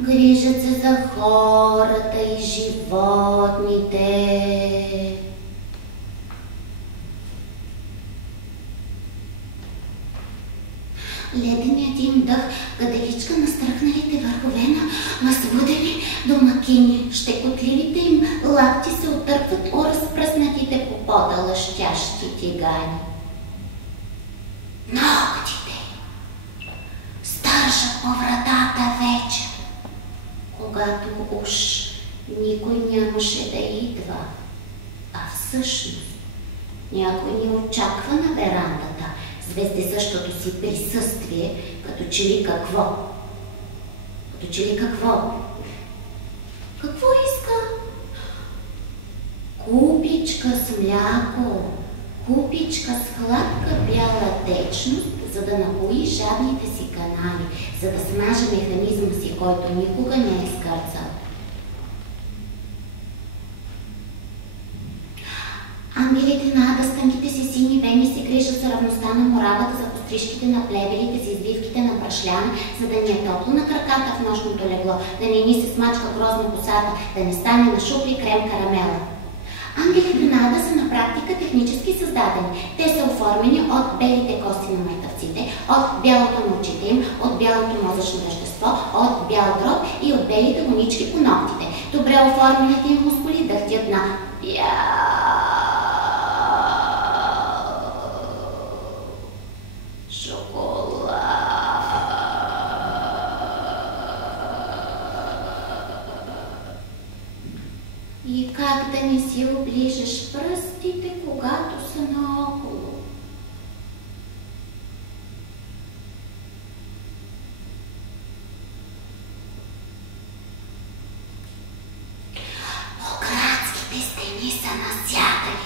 Грижат се за хората и животните. Леденият им дъх, гаделичка на стръхналите върхове на възбудени домакини. Щекотливите им лакти се отъркват у разпръснатите по пода лъщящи тигани. Ногтите стържат по вратата вече, когато уж никой нямаше да идва, а всъщност някой ни очаква на верандата, звездесъщото си присъствие, като че ли какво? Като че ли какво? Какво иска? Купичка с мляко, купичка с хладка бяла течност, за да напои жадните си канали, за да смаже механизма си, който никога не е скърцал. Ангелите на Ада с тънките си сини вени се грижат за равността на моравата, за пострижките на плевелите, за извивките на брашляна, за да ни е топло на краката в нощното легло, да не ни се смачка грозно косата, да не стане на шупли крем карамела. Ангелите на Ада са на практика технически създадени. Те са оформени от белите кости на майтавците, от бялото на очите им, от бялото мозъчно вещество, от бял дроб и от белите лунички по ногтите. Добре оформените им мускули дъхтят на шоколад. И как да не си оближеш пръстите, когато са наоколо? Градските стени са насядали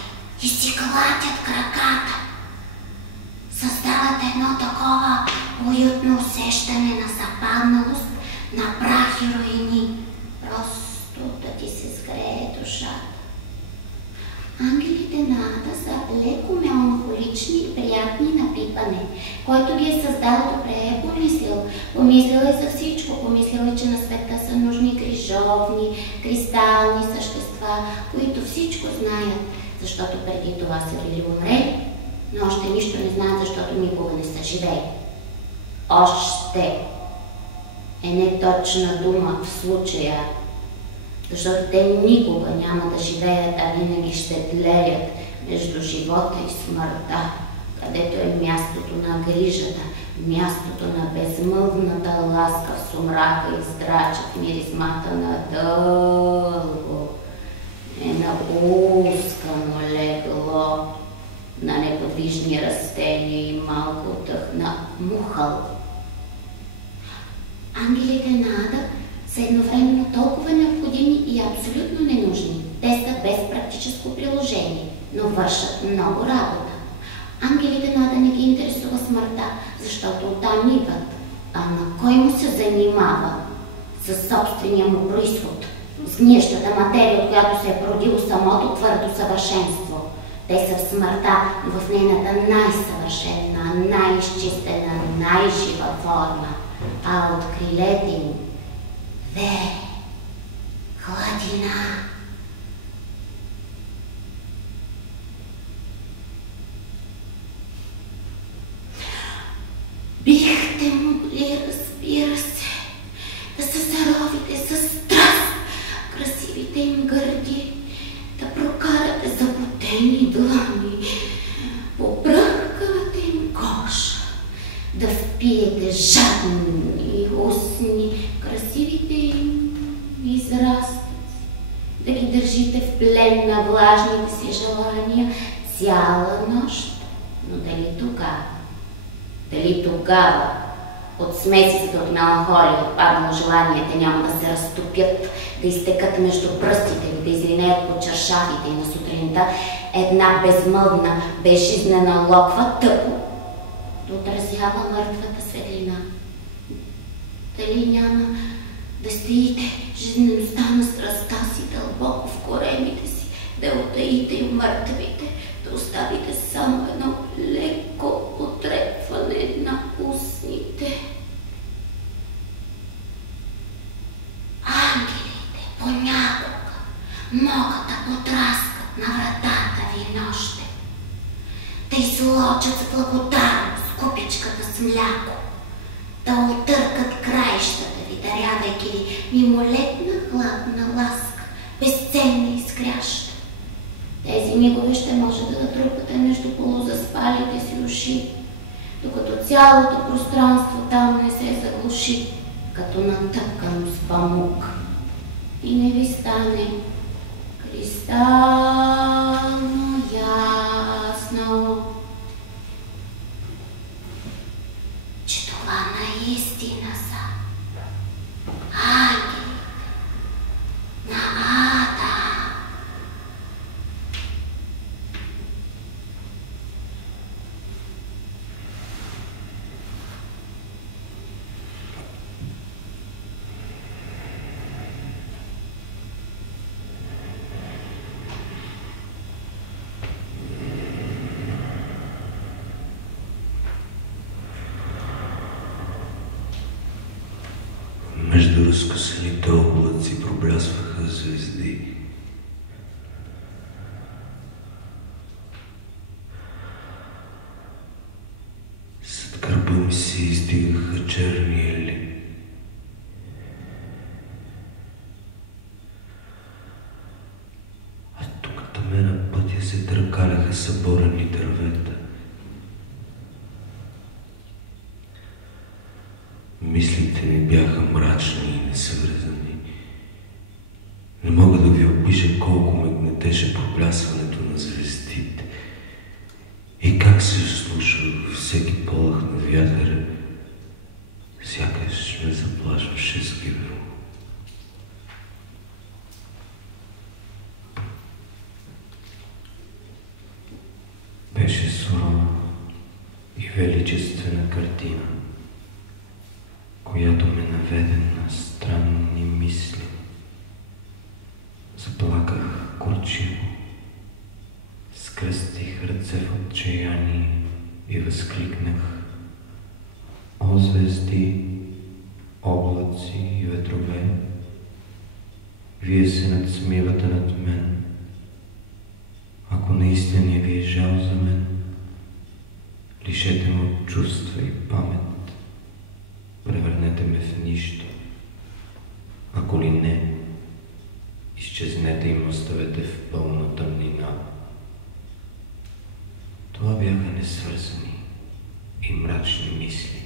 и си клатят краката. Създават едно такова уютно усещане на западналост, на прах и руини. Просто да ти се сгрее душата. Ангелите на Ада са леко меланхолични и приятни на пипане. Който ги е създал, добре е помислил. Помислил е за всичко. Помислил е, че на света са нужни крижовни, кристални същества, които всичко знаят, защото преди това са били умрели, но още нищо не знаят, защото никога не са живели. Още е неточна дума в случая, защото те никога няма да живеят, а винаги ще тлеят между живота и смъртта, където е мястото на грижата, мястото на безмълвната ласка в сумрака и здрачат миризмата на дълго, ненапускано легло, на неподвижни растения и малко дъх на мухъл. Ангелите на Ада са едновременно толкова необходими и абсолютно ненужни. Те са без практическо приложение, но вършат много работа. Ангелите на Ада не ги интересува смъртта, защото оттам идват. А на кой му се занимава със собствения му произход, с гниещата материя, от която се е породило самото твърдо съвършенство? Те са в смъртта, но в нейната най-съвършена, най-изчистена, най-жива форма, а от крилете им вее хладина. Бихте могли, разбира се, да се заровите с страст красивите им гърди, да прокарате запотени длани по бръхкавата им кожа, да впиете жадни устни красивите им израстъци, да ги държите в плен на влажните си желания цяла нощ. Но дали тогава от смесицата от меланхолия, отпаднало желание, те няма да се разтопят, да изтекат между пръстите ви, да изринеят по чаршафите и на сутринта една безмълвна, безжизнена локва тъпо да отразява мъртвата светлина? Дали няма да стоите жизнеността на страстта си дълбоко в корените си, да утаите и мъртвите, да оставите само едно леко потрепване на устните? могат да потраскат на вратата ви нощем, да излочат с благодарност купичката с мляко, да отъркат краищата ви, дарявайки ви мимолетна хладна ласка, безценна и изкряща. Тези мигове ще може да натрупате между полузаспалите си уши, докато цялото пространство там не се заглуши, като натъпкано с памук, и не ви стане кристално ясно, че това наистина са ангелите на Ада. Между разкъсаните облаци проблясваха звезди. Зад гърба ми се издигаха черни ели. А тук таме на пътя се търкаляха съборени дървета. Мислите ми бяха мрачни и несъвързани. Не мога да ви опиша колко ме гнетеше проблясването на звездите и как се слуша всеки полъх на вятъра, сякаш ме заплашваше с гибел. Беше сурова и величествена картина, която ме наведе на странни мисли. Заплаках горчиво, скръстих ръце в отчаяние и възкликнах: о звезди, облаци и ветрове, вие се надсмивате над мен. Ако наистина ви е жал за мен, лишете ме от чувства и памет. Превърнете ме в нищо. Ако ли не, изчезнете и ме оставете в пълна тъмнина. Това бяха несвързани и мрачни мисли.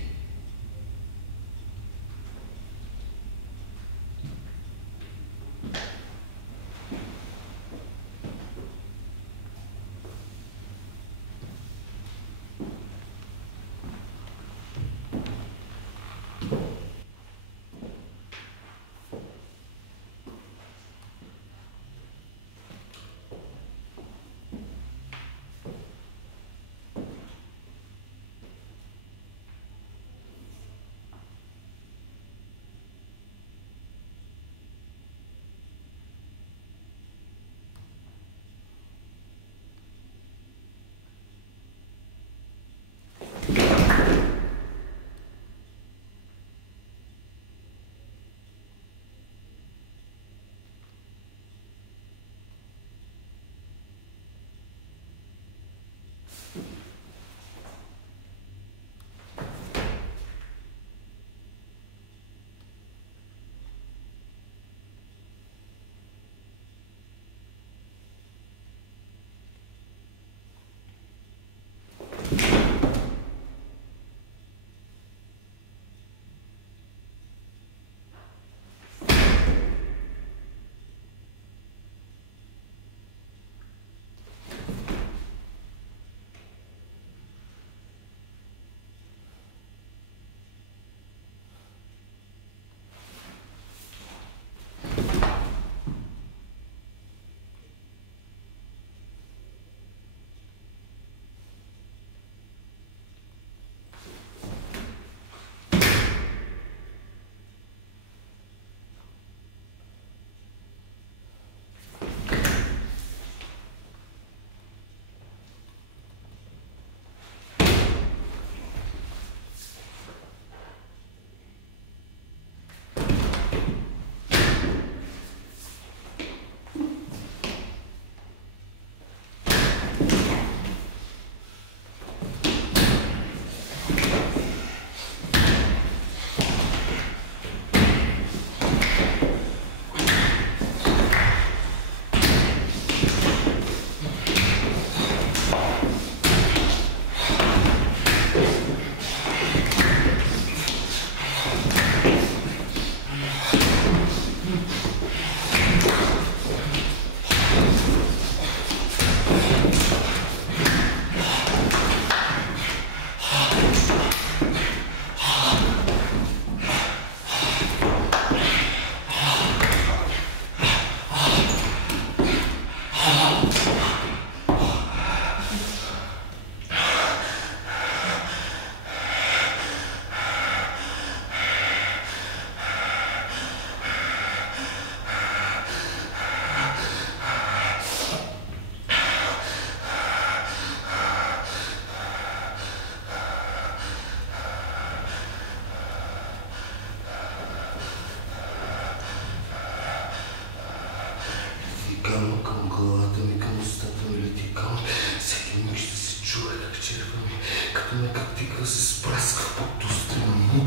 главата ми към устата ми лети кал. Всеки миг ще се чуе как черва ми, като мека тиква се спраска под устрема му.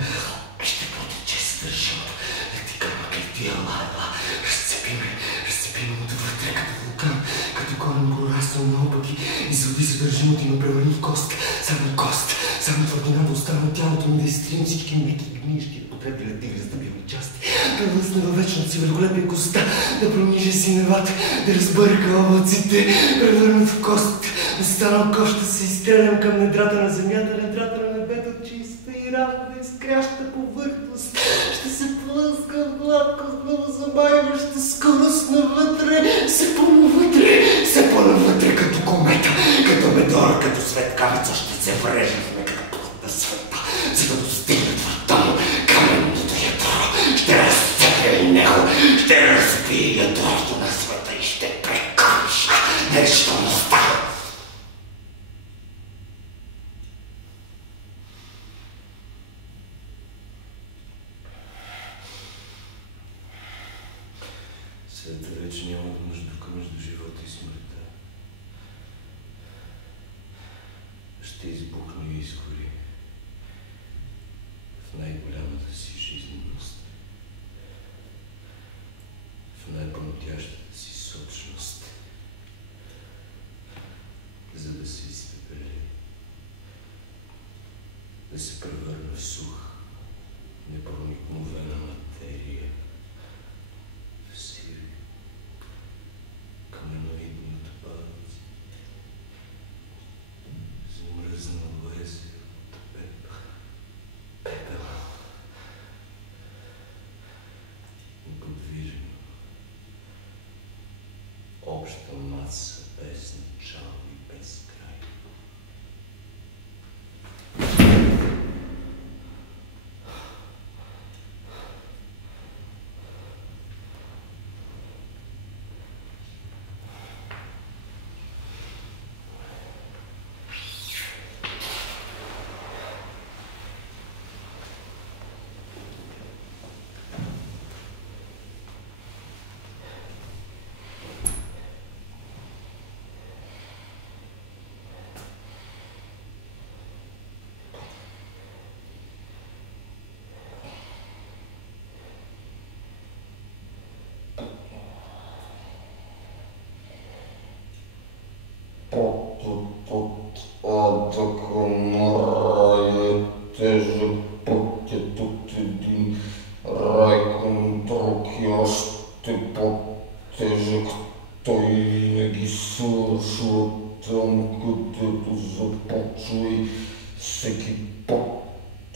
Ще потече стържимото. Лети кал, лети, ела. Разцепи ме отвътре като вулкан, като корен пораснал наопаки. Извади съдържимото и ме превърни в кост. Само кост. Само твърдината остана от тялото ми да изтрим всички меки гнищи, потреби летиви, раздъбими части. Да влъсне във вечната си великолепия коста, да прониже синевата, да разбърка облаците, превърнат в кост. Останал кост, да се изстрелям към недрата на земята, недрата на небето, чиста и равна, изкряща повърхност. Ще се плъзга гладко, много забавяща скорост навътре, все по-навътре, като комета, като медора, като светкавица, ще се врежа в меката плът на света, за да достигне твърта му каменното ядро. Ще разцепя и него, ще разбия ядрото на света и ще прекъша нещността. Света вече няма между живота и смъртта. Ще избухне и изгори в най-голямата си жизненост, в най-пълнотящата си сочност, за да се изпепели, да се превърне в сух, непроникновена материя, в сиви, каменоидни отпадъци, замръзнало езеро от пепел, неподвижно, обща маса без начало и без край. Пътят от ада към рая е тежък, пътят от един рай към друг и още по-тежък. Той винаги свършва там, където започва и всеки път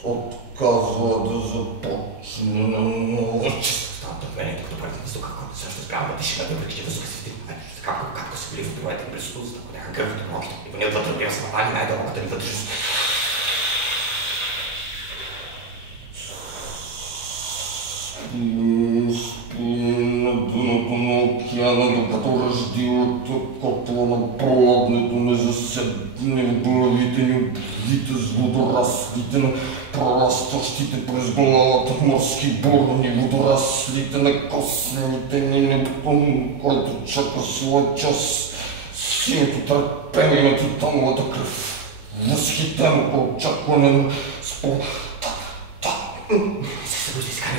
отказва да започне наново. Чистата венето, като парите въздуха, който също справя дишата, въпреки че въздуха се вдигна. Както се влива в другата им през устата, ако някак кръв от ногите, и поне отвътре отива се напали най-дълбоката ни вътрешност. Спи на дъното на океана, докато раздилата котла на проладнето не заседне в главите ни, обвита с водораслите на прорастващите през главата морски бурни, водораслите на космите ни Нептун, който чака своя час. Синето търпение на титановата кръв, възхитеното очакване на се събужда, изкара,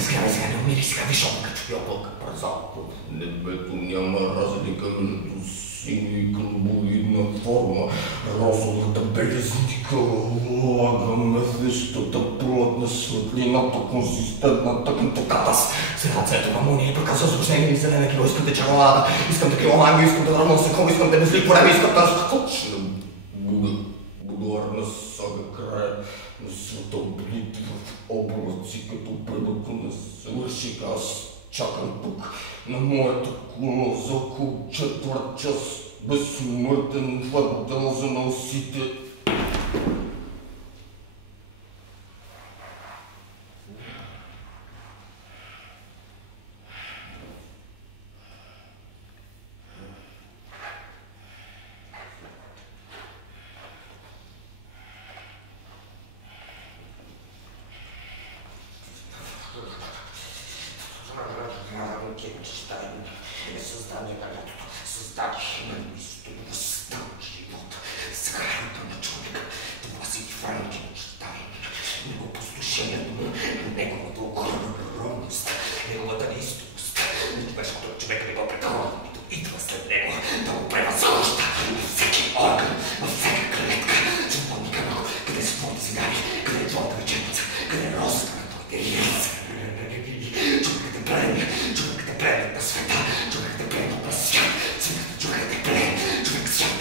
умири, виж облакът. И облака прозалко в небето няма разлика между синя и кръбовидна форма. Розовата белезника влага месещата плътна светлината, консистентната към токата с сърцето на муния и приказва освобождение ми зелена кило. Искам да червоната, искам такива манго, искам да равно секом, искам да безли време, искам да скочна будуарна сага края на света, облит в облаци, като предото не свърших. Аз чакам тук на моята кула за около четвърт час, безсмъртен въдел за носите. Създание отношението му, неговата огромност, неговата неистовност. Човешкото човека не го прекарва, нито идва след него, да го превъзхожда във всеки орган, във всяка клетка. Запомни Камък, къде са твоите цигари, къде е твоята вечерница, къде е розата на твоите лица. Човекът е плен на света, човекът е плен на свят, човекът е плен, човек свят,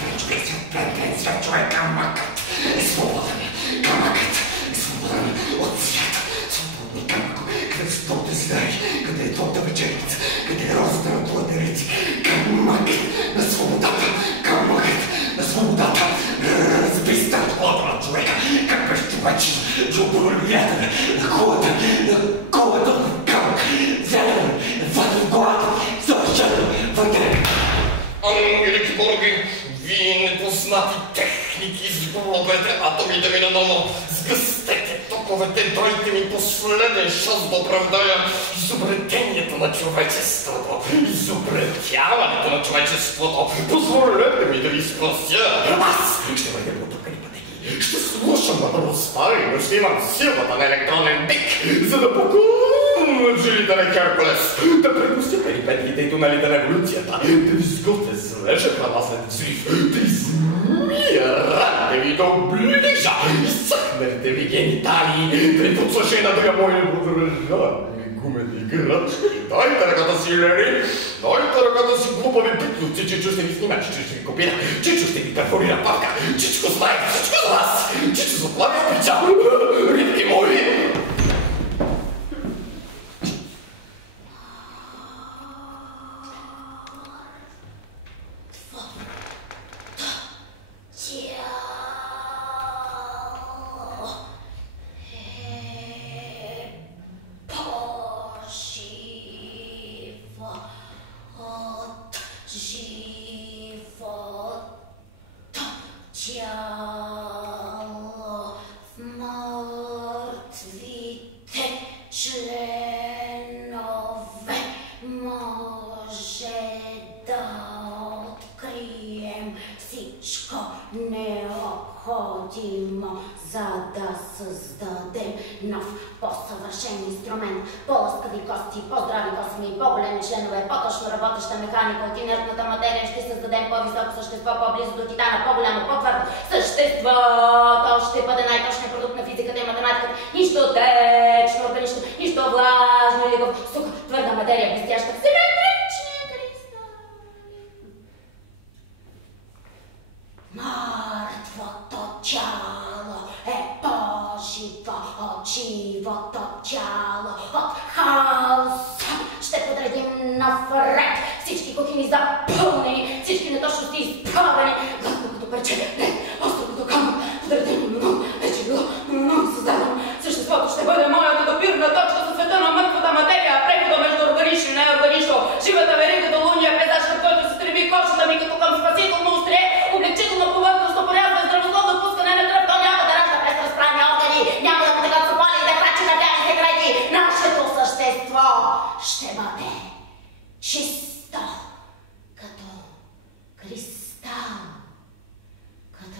плен, свят, човек. Камъкът е свободен, Камъкът е свободен от свята. Свободни Камък, къде са твоите цигари, къде е твоята вечерница, къде е розата на твоите лица. Камъкът на свободата, Камъкът на свободата. Разбери се тази колата на човека, как беше човечен, джоболята на колата на Камък. Взятел, вътре в главата, съвършено вътре. Ангелики Борги, вие непознати техники, сглобете атомите ми наново, сгъстете токовете, дойте ми последен шанс да оправдая изобретението на човечеството, изобретяването на човечеството. Позволете ми да ви спася. Аз ще бъде потъкани пътеки, ще слушам на разпалено, ще имам силата на електронен бик, за да покълна жилите на Херкулес, да прегостя перипетите и тунелите на еволюцията, да ви сготвя свежа храна след взрив, да измия раните ви, да оближа изсъхналите ви гениталии, да ви подслушай на друга мои подражани гумени играчки. Дайте ръката си, Лери, дайте ръката си, глупави питловци. Чичо ще ви снима, Чичо ще ви копира, Чичо ще ви перфорира павка, Чичко знае всичко за вас, Чичо заплави обича, рибки мои. За да създадем нов, по-съвършен инструмент, по-лъскави кости, по-здрави косми, по-големи членове, по-точно работеща механика от инертната материя, ще създадем по-високо същество, по-близо до титана, по-голямо, по-твърдо същество. То ще бъде най-точният продукт на физиката и математиката. Нищо течно, органично, нищо влажно или суха, твърда материя, блестяща, симетрични кристали. Мъртвото тяло е по-живо от живото тяло, от хаоса. Ще подредим нов ред, всички кухини запълнени, всички неточности изправени, гладко като парче, не, остро като камък, подредено много, вече било много създадено. Съществото ще бъде моята допирна точка за света на мъртвата материя, прехода между органично и неорганично, живата верига до лунния пейзаж, към който се стреми кожата ми като към спасително острие, облегчително повърхностно порязано и здравословно пускане на кръв. То няма да ражда през разправни органи, няма да така запали и да крачи на бялите греди. Нашето същество ще бъде чисто, като кристал, като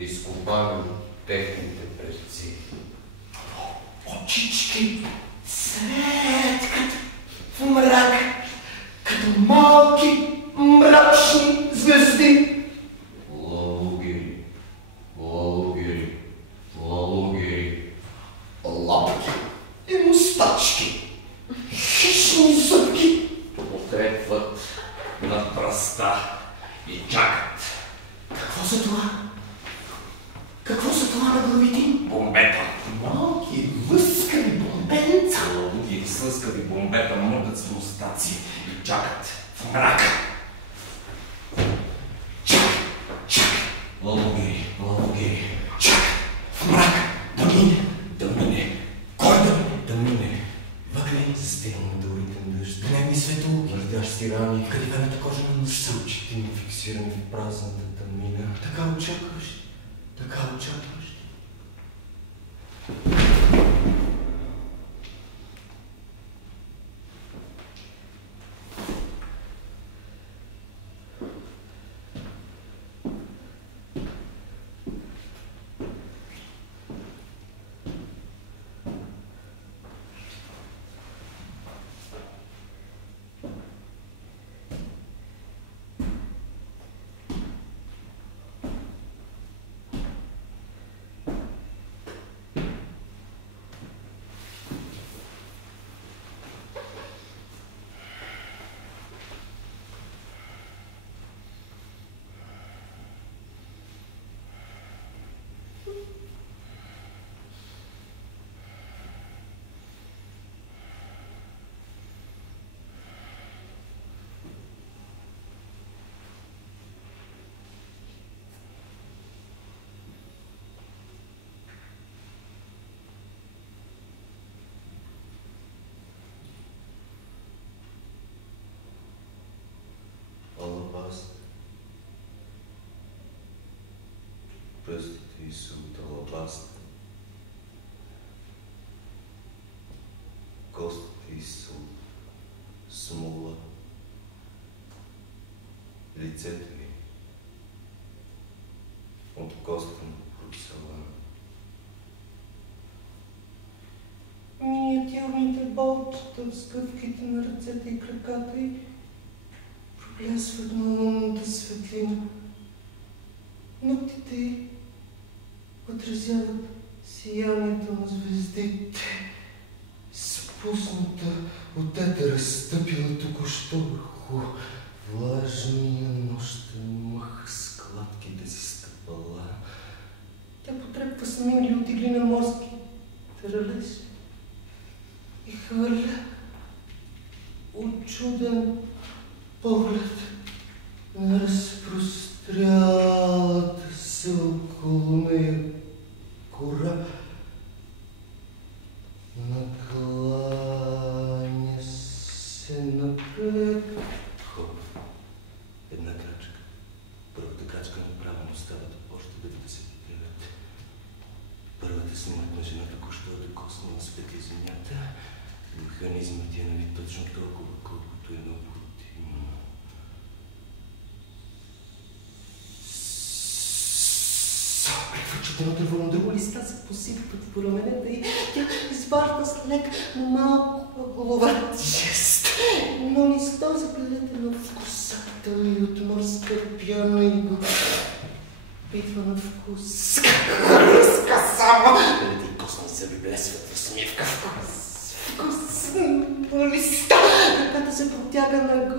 изкопани техните предци. Очички светкат в мрак, като малки мрачни звезди. Лалугери, лалугери, лалугери, лапки И мустачки, хищни зъбки. потрепват на пръста и чакат. Какво за това? Какво за това на главите? Бомбета. Малки лъскави бомбенца. Лалугери слъскави бомбета мърдат с мустаци и чакат в мрака. Лалугери, лалугери, Чак в мрак да мине. да мине. Кой да мине? Да мине. Въглени застигна метеоритен дъжд, гневни светулки, мърдящи рани, каливената кожа на нощта, очите ми фиксирани в празната тъмнина. Така очакваш, така очакваш. Алабастър. Пръстите й са от алабастър. Костите й са от смола. Лицето й от костен порцелан. Миниатюрните болчета в скъвките на ръцете и краката й проблясват на лунната светлина. Ногтите й отразяват сиянието на звездите. Спусната от етера стъпила току-що върху влажния нощен мъх с гладките си стъпала. Тя потрепва с мили от игли на морски тралеж и хвърля учуден поглед на разпрострялата се около нея кора. Накланя се напред. Хоп. Една крачка. Първата крачка направо остават още 99. Първата смърт на жената току-що е докоснала свети земята. Механизмът е нали точно толкова, колкото е необходимо. Превърчата на дърво на друго листа се посипват по раменете и тя изважда с лек, но малко глават жест. Но листа загледате на вкусата ми от морска пяна и го питва на вкус. Хръска само! Белите косми зъби блесват в усмивка. Вкус на листа. Ръката се протяга нагоре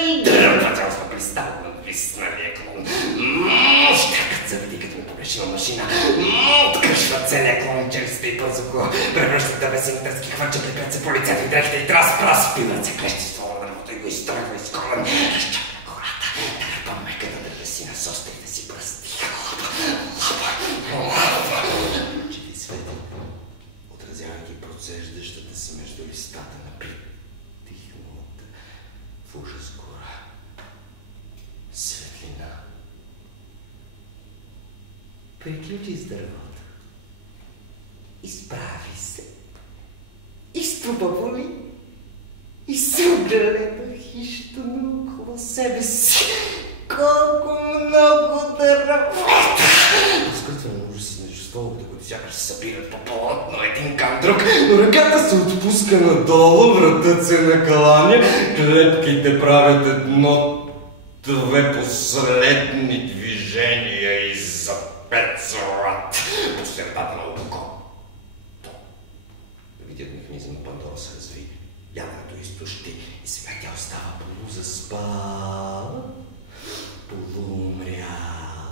и дръпва цялостно кристал на блисналия клон. Щакът завиди като ми погрешила машина. Откръшва целия клон челюстта и бързо го превръщат да весенитърски хвърча, припят се по лицето и дрехите и трас-прас, пиват се клещи ствола на дървото и го изтръгва из корен. Разчапля гората, дърпа меката дървесина с острите си пръсти. Лапа. Очите светят, отразявайки процеждащата се между листата на притихналата в ужас гора. Светлина. Приключи с дървото. Изправи се. Изтрубаволи. И се огледа хищно около себе си. Колко много дървото ръвета. Изкъртване на ужаси между стволовете, които сякаш се събират по-плотно един към друг, но ръката се отпуска надолу, вратът се накаланя, клепките правят едно-две последни движения и запецват по средата на око. Видят механизъм на Пандора се разви, яденето изтощи и сега тя остава полузаспала, полуумряла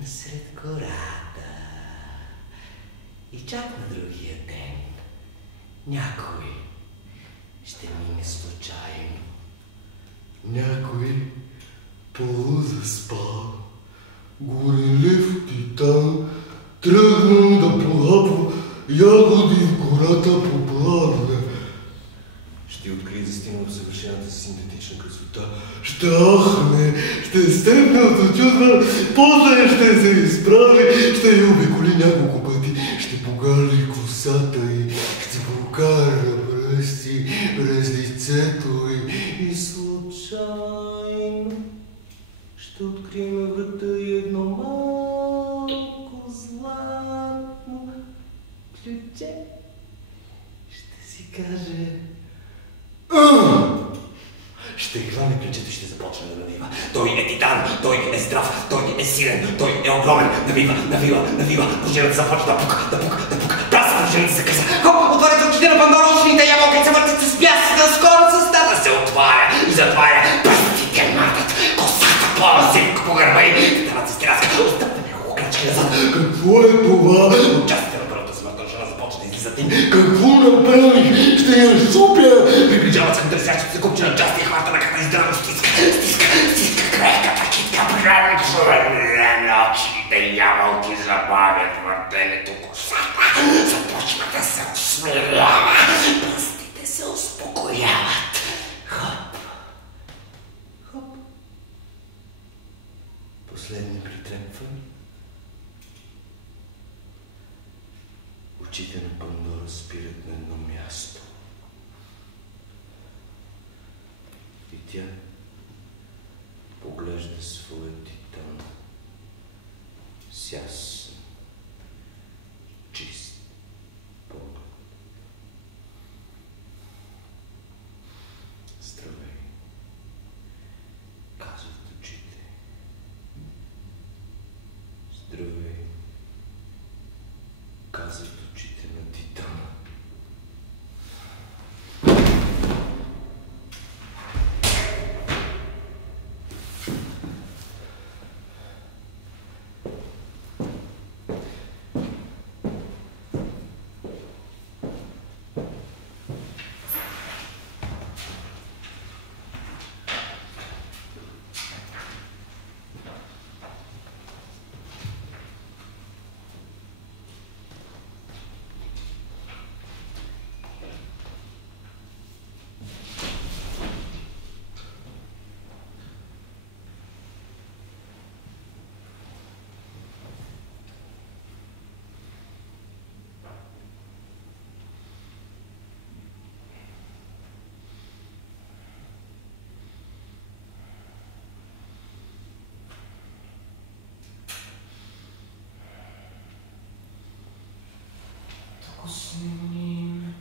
насред гората. И чак на другия ден някой ще мине случайно. Някой полузаспал, горелив титан, тръгнал да полапва ягоди в гората по пладне. Ще открие застина в съвършената синтетична красота. Ще ахне, ще степне от очудва, после ще се изправи, ще я обиколи няколко пъти, ще погали косата й, ще прокара пръсти през лицето й и случайно ще открием врата и едно малко златно ключе. Ще си каже: ще хване ключето и ще започне да навива. Той е титан, той е здрав, той е силен, той е огромен. Навива. Пружината започва да пука. Праса пружината се къса. Хоп, отварят очите на Пандора, ушните ябълки се въртят с пясъка, скоро цъстата се отваря и затваря. Пръстите мъртат, косата ползи по гърба и титанът се стряска. Отстъпва няколко крачки назад. Какво е това? Участите на първата смъртна жена започва да излизат им. Какво направих? Ще я супя! Приближават се тресящите се купче на части и хвата ръката и здраво стиска крехката китка, превърчване очите ябълки забавят въртенето, косата започва да се усмирява, пръстите се успокояват. Хоп. Последни притрепвания. Очите на Пандора спират на едно място. И тя поглежда своя титан с ясен, чист поглед. Здравей, казват очите. Здравей, казват очите на титана. Докоснем.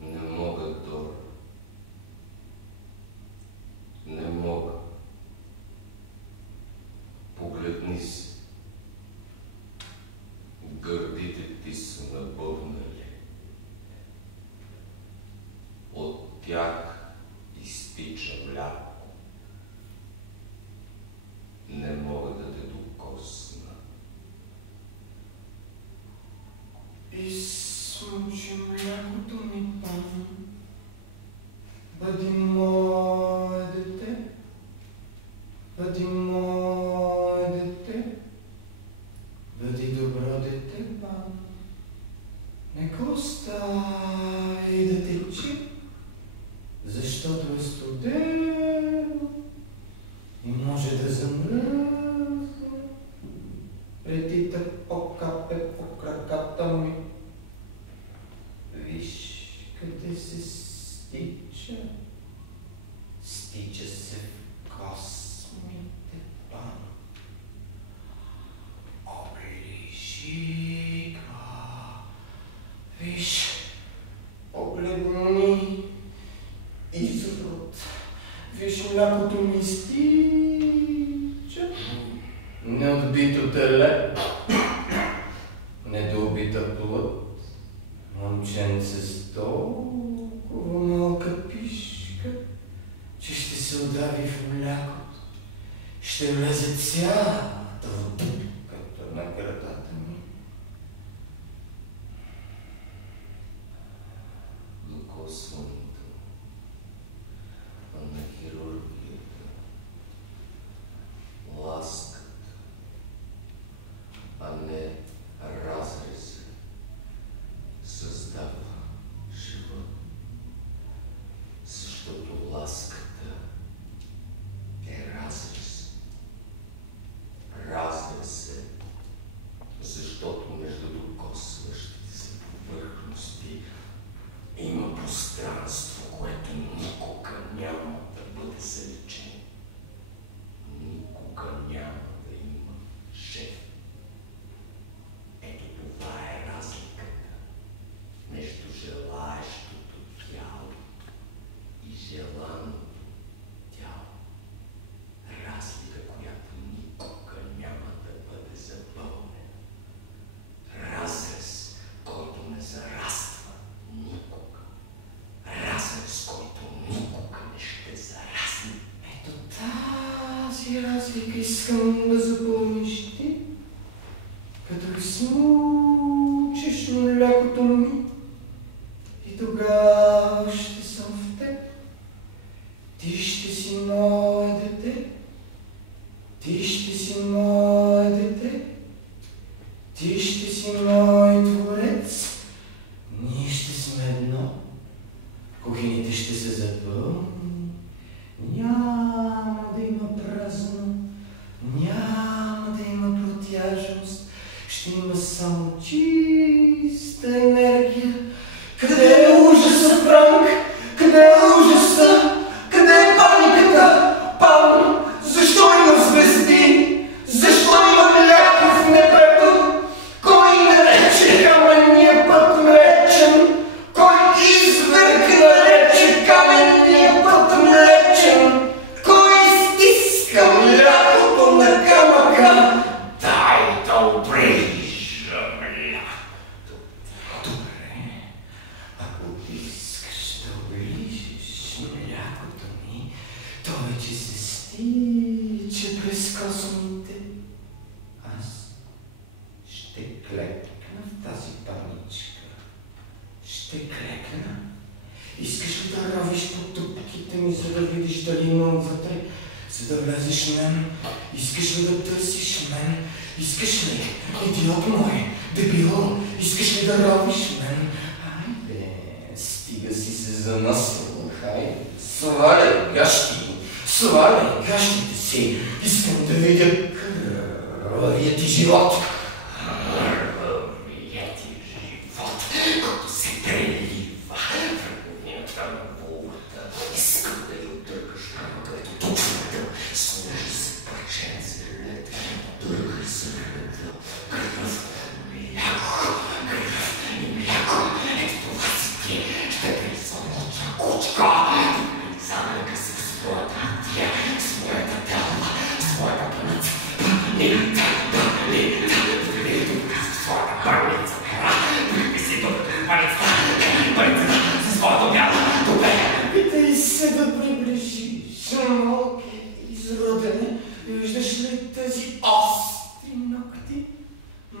Не мога, Дора. Не мога. Погледни се. Гърдите ти са набърнали. От тях изтича мляко. Не мога да те докосна. Изсмучи млякото ми, пан. Бъди мое дете. Бъди мое дете. Бъди добро дете, пан. Нека остави да тече, защото е студено и може да замръзне преди да покапа защото между докосващите се повърхности има пространство, което никога няма да бъде залечено. Никога няма да има шеф. Ето това е разликата между желаещото тяло и желаното тяло. Разлика, която никога няма да бъде запълнена. Разрез, който не зараства никога. Разрез, който никога не ще зарасне. Ето тази разлика искам да запълниш ти, като смучиш млякото ми, и тогава ще съм в теб. Ти ще си мое дете, ти ще си мое дете, ти ще си мой творец. Ние ще сме едно, кухините ще се запълни, няма да има празно, няма да има протяжност, ще има само чиста енергия. Къде е ужаса, Франк? Къде е ужаса? Къде е паниката? Пан, защо има звезди? Защо има мляко в небето? Кой нарече каменния път млечен? Кой изверг нарече каменния път млечен? Кой стиска млякото на камъка? Дай да оближа млякото. Добре, ако искаш да оближеш млякото ми, то вече се стича през космите. Аз ще клекна в тази паничка. Ще клекна. Искаш ли да ровиш по тупките ми, за да видиш дали имам вътре, за да влезеш в мен? Искаш ли да търсиш мен? Искаш ли, идиот мой, дебило, искаш ли да ровиш мен? Хайде, стига си се занасвал, хайде, сваляй гащите си, искам да видя кръвия ти живот. Кръвия ти живот, който се прелива в ръковинята на волата. Искам да я отдъргаш там, където точно служи се парченце лед. Дъргай се лед. Кръв, мляко, ето това си ти. Ще присълноча кучка. Замъка се в своята тия, своята тяло, своята паница. Своята паница. Дъргай се докато паница със своята бяла. Добре, питай се да приближиш. Малки изродени, виждаш ли тези остри ногти?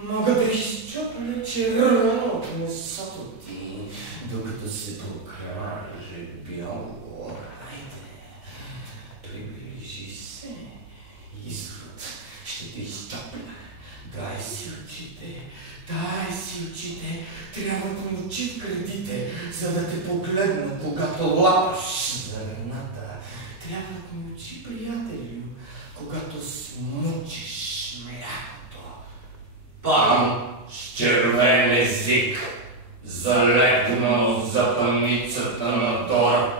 Мога да изчопля червено от месото ти, докато се покаже бяло. Хайде, приближи се. Изрод, ще те изчопля. Дай си очите. Трябват ми очи в гърдите, за да те погледна, когато лапаш зърната. Трябват ми очи, приятелю, когато смучиш млякото. Пан с червен език, залегнал за паницата на Тор.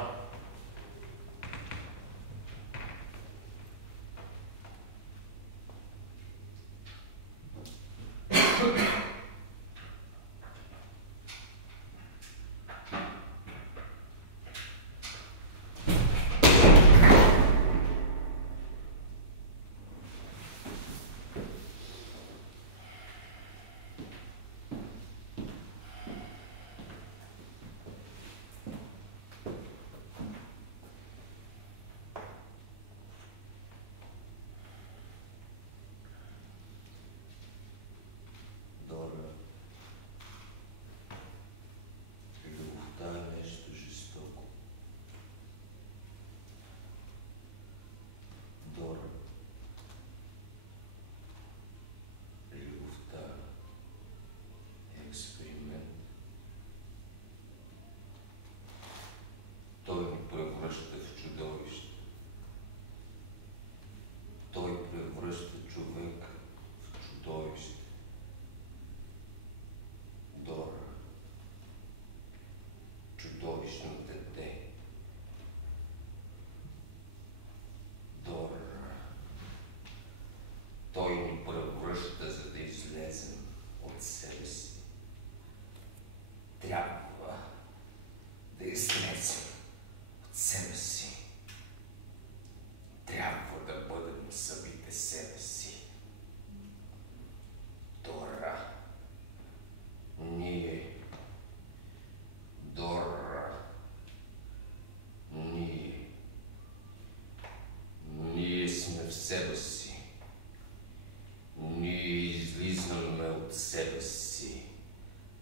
от себе си.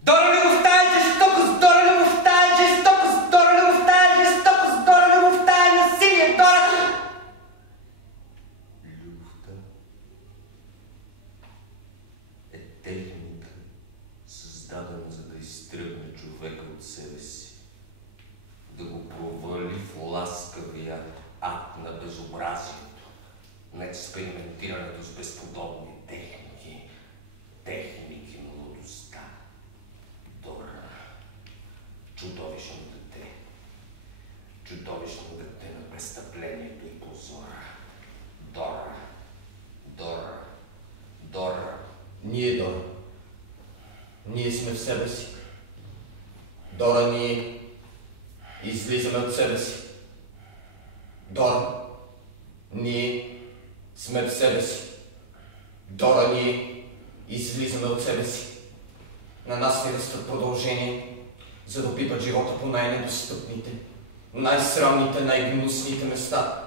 Дора, любовта е жестокост, Дора, любовта е жестокост, Дора, любовта е жестокост, Дора, любовта е насилие, Дора! Любовта е техника, създадена за да изтръгне човека от себе си, да го провали в ласкавия ад на безобразието, на експериментирането с безподобни техники на лудостта. Дора, чудовищно дете на престъплението и позора. Дора. Ние, Дора. Ние сме в себе си. Дора, ние излизаме от себе си. Дора, ние сме в себе си. Дора, ние излизаме от себе си. На нас ни растат продължение, за да опипат живота по най-недостъпните, най-срамните, най-гнусните места.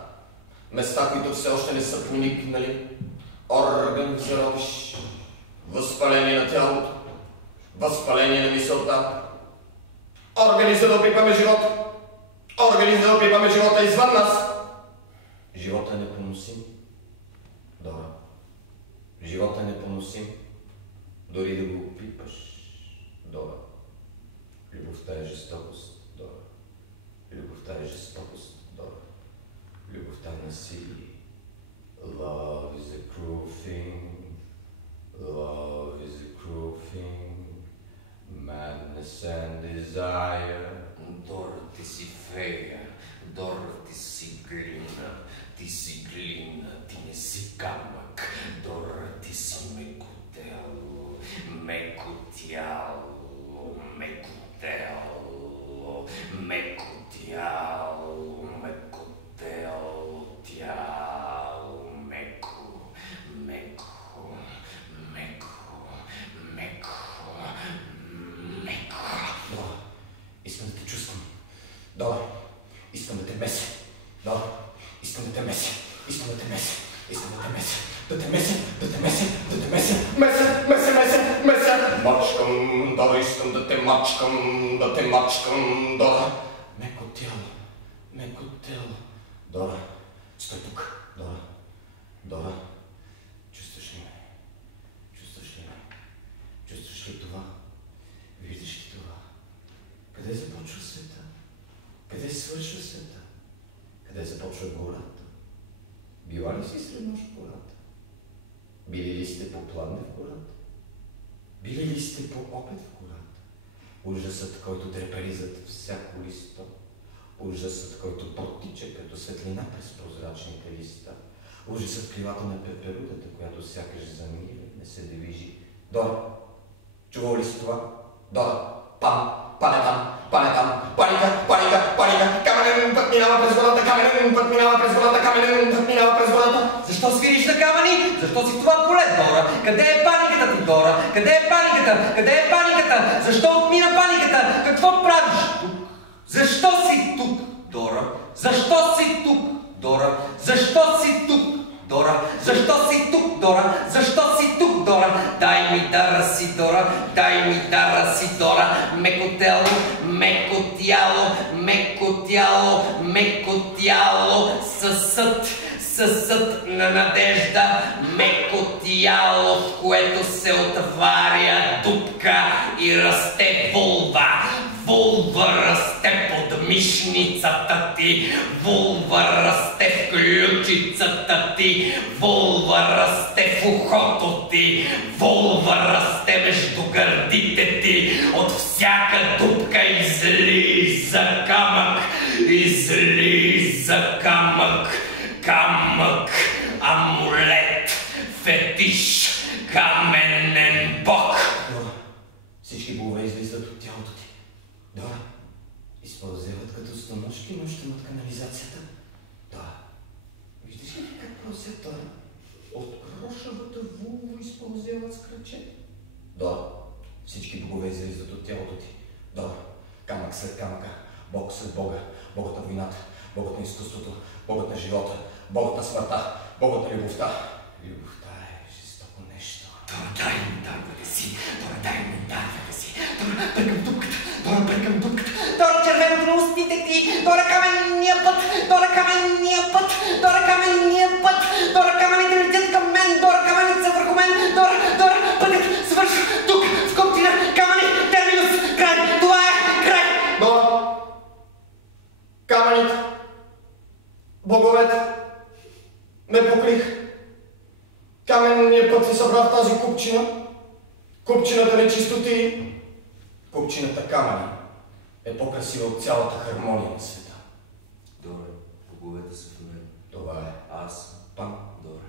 Места, които все още не са проникнали. Орган за робиш, възпаление на тялото, възпаление на мисълта. Органи, за да опипаме живота. Органи, за да опипаме живота извън нас. Живота е непоносим. Дора. Живота е непоносим. Дори да го опипаш. Дора. Любовта е жестокост. Дора. Любовта е жестокост. Дора. Любовта е насилие. Love is a cruel thing. Love is a cruel thing. Madness and desire. Дора, ти си фея. Дора, ти си глина. Ти си глина, ти не си камък. Дора, ти си меко тело. Меко тяло. Меко тело. Меко тяло. Меко тело. Тяло. Меко. Меко. Меко. Меко. Меко. Дора, искам да те чувствам. Дора, искам да те меся. Дора, искам да те меся. Искам да те меся. Искам да те меся. Да те меся. Да те меся. Да те меся. Меся. Мачкам, Дора, искам да те мачкам. Да те мачкам, Дора. Меко тяло. Меко тело. Дора, стой тук. Дора. Чувстваш ли ме? Чувстваш ли това? Виждаш ли това? Къде започва света? Къде свършва света? Къде започва гората? Била ли си сред нощ в гората? Били ли сте по пладне в гората? Били ли сте по опит в гората? Ужасът, който трепери зад всяко листо. Ужасът, който протича като светлина през прозрачните листа. Ужасът крилата на пеперудата, която сякаш замире, не се движи. Дора, чувал ли си това? Дора, паника, каменен път минава през водата, каменен път минава през водата. Защо свириш на камъни? Защо си в това поле, Дора? Къде е паниката ти, Дора? Къде е паниката? Защо отмина паниката? Какво правиш тук? Защо си тук, Дора? Защо си тук, Дора? Дай ми дара си, Дора. Меко тяло, съсът на надежда, меко тяло, в което се отваря дупка и расте вулва расте под мишницата ти, вулва расте в ключицата ти, вулва расте в ухото ти, вулва расте между гърдите ти, от всяка дупка излиза камък, амулет, фетиш, каменен бог. Дора, всички богове излизат от тялото ти. Дора, изпълзяват като стоножки нощем от канализацията. Дора, виждаш ли как просят, Дора? От крошавата вулва изпълзяват с кръче. Дора, всички богове излизат от тялото ти. Дора, камък след камъка, бог след бога, богът на войната, богът на изкуството, богът на живота, богът на смъртта, богът на любовта. Любовта е жестоко нещо. Дай ми дар да си. прекъм дупката, Дора, прекъм дупката. Дора, червеното на устните ти! Дора, каменния път! Дора, каменния път! Дора, каменния път! Дора, камъните летят към мен! Дора, камъните са върху мен! Дора, пътят свършва тук, в Коптина, камъни, терминус, край! Това е край! Дора, камъните, боговете, ме покрих. Каменният път се събра в тази купчина. Купчината нечистоти. Купчината камъни е по-красива от цялата хармония на света. Добре, боговете са в мен. Това е. Аз Пак. добре.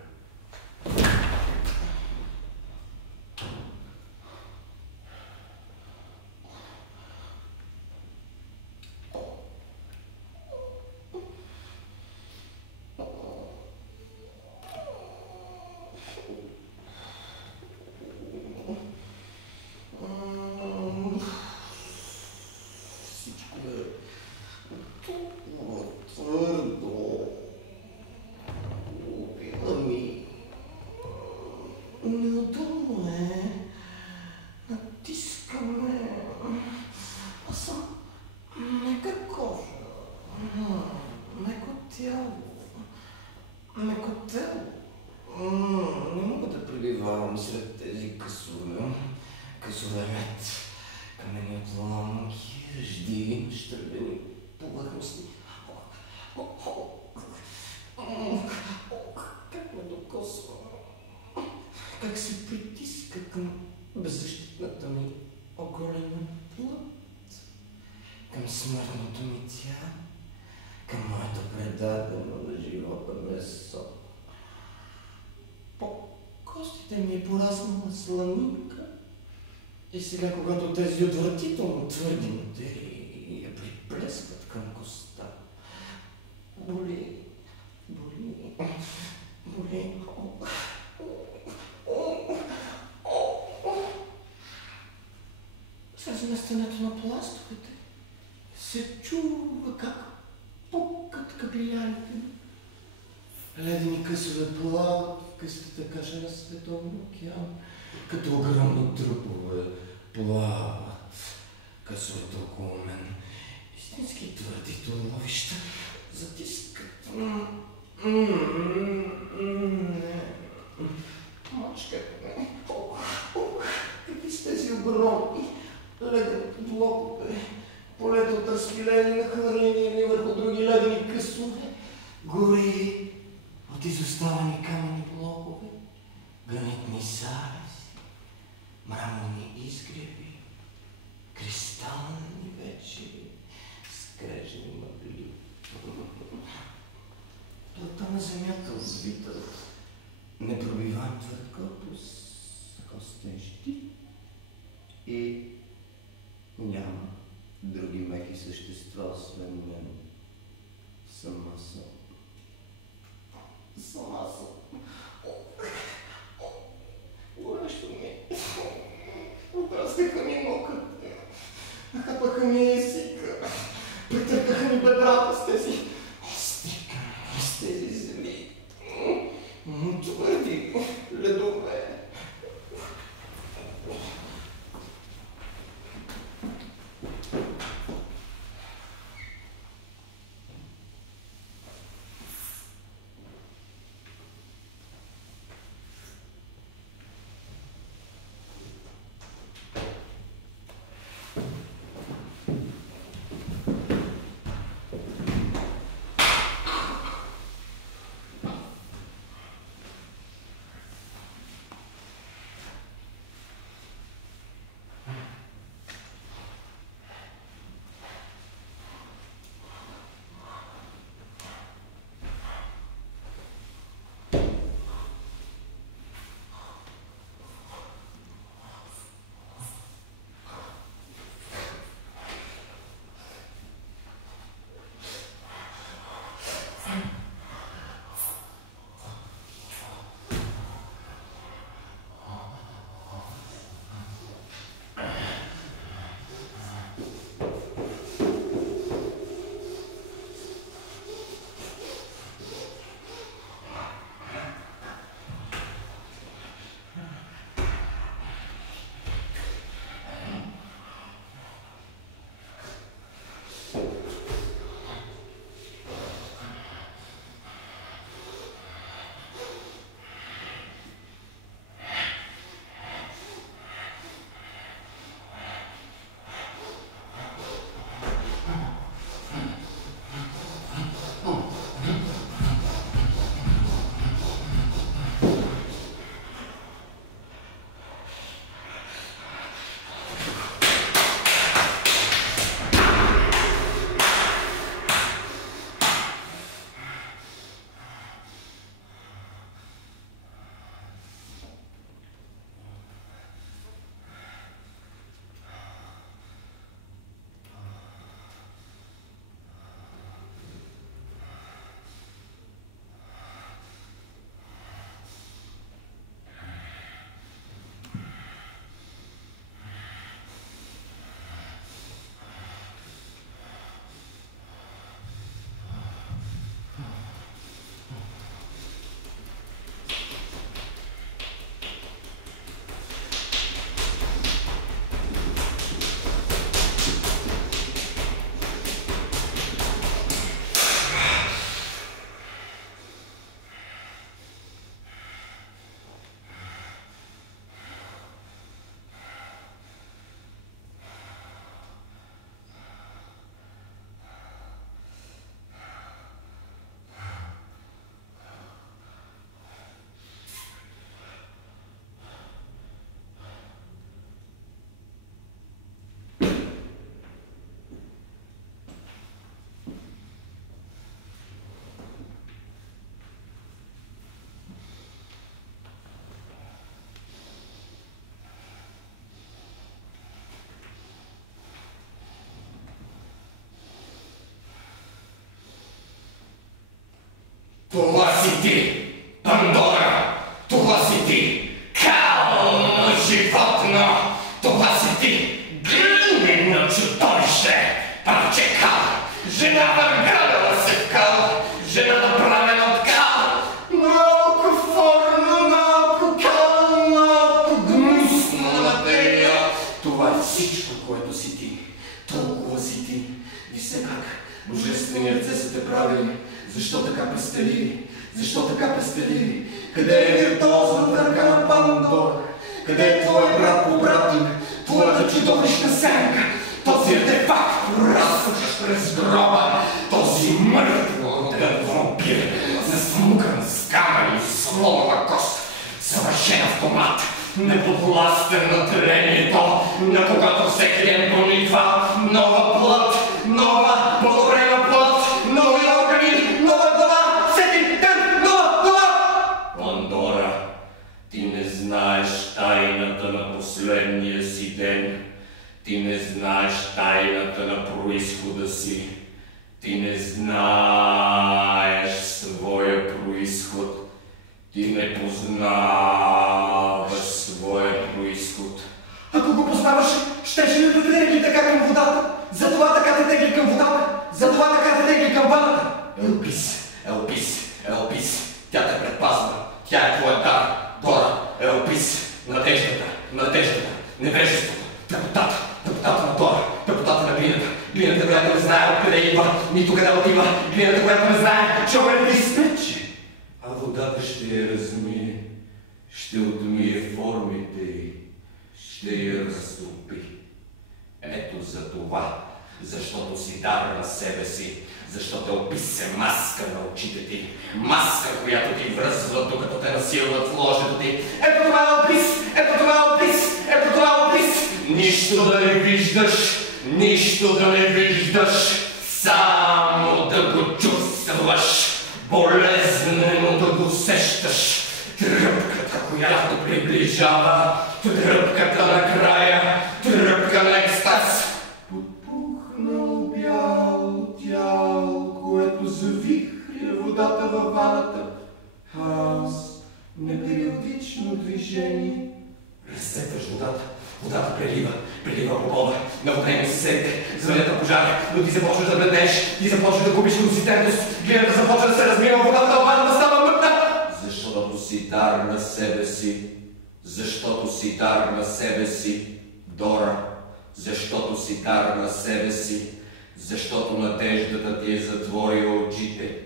Не мога да пребивавам сред тези късове. Късоверет, камени отломки, ръжди, щърбени повърхности. Как ме докосва, как се притиска към беззащитната ми оголена плът, към смъртното ми тяло, към моето предадено на живота месо. По костите ми е пораснала сламинка и сега, когато тези отвратително твърди материи я приплескват към коста, боли. С местенето на пластовете се чува как пукат капилярите ми. Ледени късове плават в къстата каша на Световния океан, като огромни трупове плават късовете около мен. Истински твърди ловища затискат. Мачкат ме. Какви са тези огромни ледени блокове, полето от разпилени нахвърлени ни върху други ледени късове, гори от изоставени камъни блокове, гранитни завеси, мраморни изгреби, кристални вечери, скрежни мъгли. Плътта на земята озвита от непробиваем твърд корпус, костен щит и няма други меки същества, освен мен. Сама съм. Горещо ми е. Отраскаха ми нокът. Нахапаха ми езика. Притъркаха ми бедрата с тези стрикани, с тези земи. Твърди ледове. си ти, Пандора, това си ти, кално животно, това си ти, глинено чудовище, парче кал, жена въргаляла се в кал, жена направена от кал, малко форма, малко кал, малко гнусно материя. Това е всичко, което си ти, толкова си ти. И все пак, божествени ръце са те правили. Защо така пестеливи? Защо така пестеливи? Къде е виртуозната ръка на Пандора? Къде е твой брат по братник? Твоята чудовищна сянка? Този артефакт, разсъчаш през гроба? Този мъртвен вампир, засмукан с камъни и слонова кост, съвършен автомат, неподвластен на трението, на когато всеки ден прониква нова плът, нова подобрена плът, нови органи, нова глава, всеки ден нова глава! Пандора, ти не знаеш тайната на последния си ден. Ти не знаеш тайната на произхода си. Ти не знаеш своя произход. Ти не познаваш своя произход. Ако го познаваш, щеше ли да те тегли така към водата? Затова така те тегли към водата? Затова така те тегли към ваната? Елпис, Елпис, Елпис, тя те предпазва. Тя е твоя дар. Дора, Елпис, надеждата, невежеството, тъпотата на Дора, тъпотата на глината. Глината, която не знае откъде идва, нито къде отива. Глината, която не знае, че умре да изпече. А водата ще я размие, ще отмие формите й, ще я разтопи. Ето за това, защото си дар на себе си, защото Елпис е маска на очите ти, маска, която ти връзва, докато те насилват в ложето ти. Ето това е Елпис! Ето това е Елпис! Ето това е Елпис! Нищо да не виждаш, нищо да не виждаш, само да го чувстваш, болезнено да го усещаш. Тръпката, която приближава, тръпката на края, тръпка на екстаз. Подпухнало бяло тяло, което завихря водата във ваната. Хаос, непериодично движение. Разцепваш водата. Водата прелива по пода, наводнени съседите, звънят пожари, но ти започваш да бледнеш, ти започваш да губиш консистентност, глината започва да се размива, водата да става мътна. Защото си дар на себе си, защото си дар на себе си, Дора, защото си дар на себе си, защото надеждата ти е затворила очите.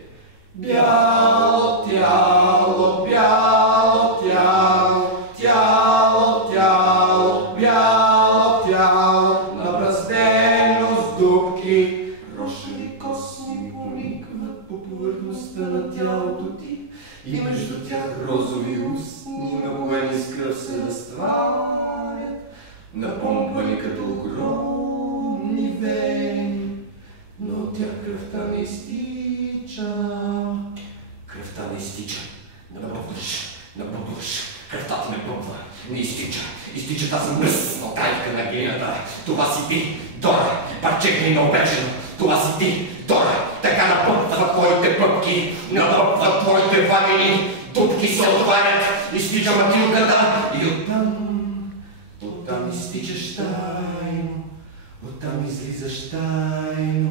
Бяло тяло, бяло тяло, тяло, тяло, бяло тяло, набраздено с дупки. Рошеви косми поникват по повърхността на тялото ти и между тях розови устни, напоени с кръв се разтварят, напомпани като огромни вени, но от тях кръвта не изтича. Кръвта не изтича. Набъбваш. Кръвта ти не бъбва. Не изтича. Изтича тази мръсна тайка на глината. Това си ти, Дора, парче глина обечено. Това си ти, Дора, така набъбва твоите пъпки, набъбва твоите вамени. Дупки се отварят, изтича матилката и оттам изтичаш тайно, оттам излизаш тайно.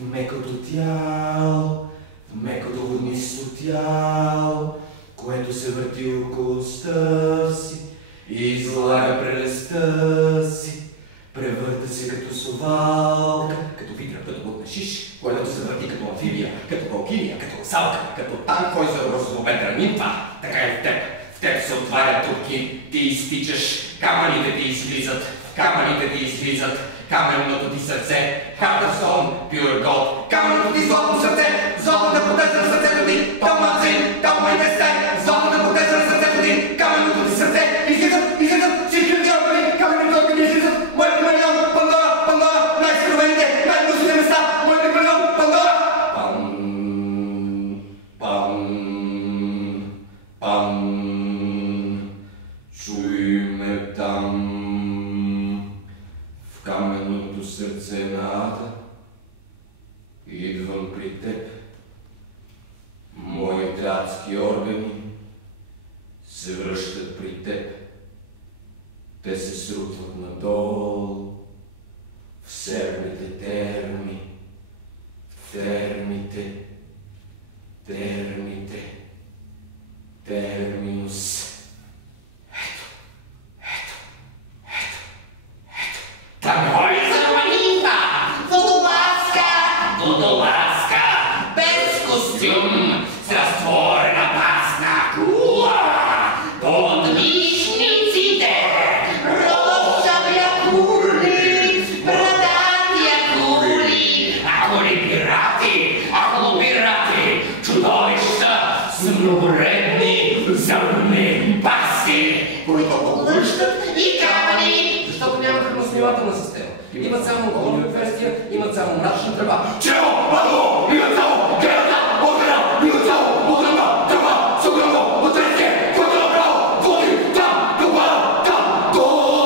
В мекото тяло, в мекото воднисто тяло, което се върти около уста си и излага прелестта си. Превърта се като совалка, като витър, като бутнешиш, което се върти като амфибия, като валкиния, като салка, като танкой за розоветра нимфа. Така и в теб. В теб се отварят дупки, ти изтичаш, камъните ти излизат, камъните ти излизат. Каменното ти сърце, Хардърсон, Pure Gold. Каменното ти златно сърце, златната протеза на сърцето ти, Томацин, Томайте сте, златната протеза на сърцето ти, каменното ти сърце, излизат, всички органи, каменните органи излизат, моят милион, Пандора, най-скровените, най-гнусните места, моят милион, Пандора. Чуй ме там. Каменното сърце на ада, идвам при теб. Моите адски възприемателна система. Имат само големи отверстия, имат само мрачна тръба. Чего? Мало! Имат само гената! Отвера! Имат само отвера! Тръба! Съгърно! Отверстие! Което направо! Води! Там! Допада! Там! Долу!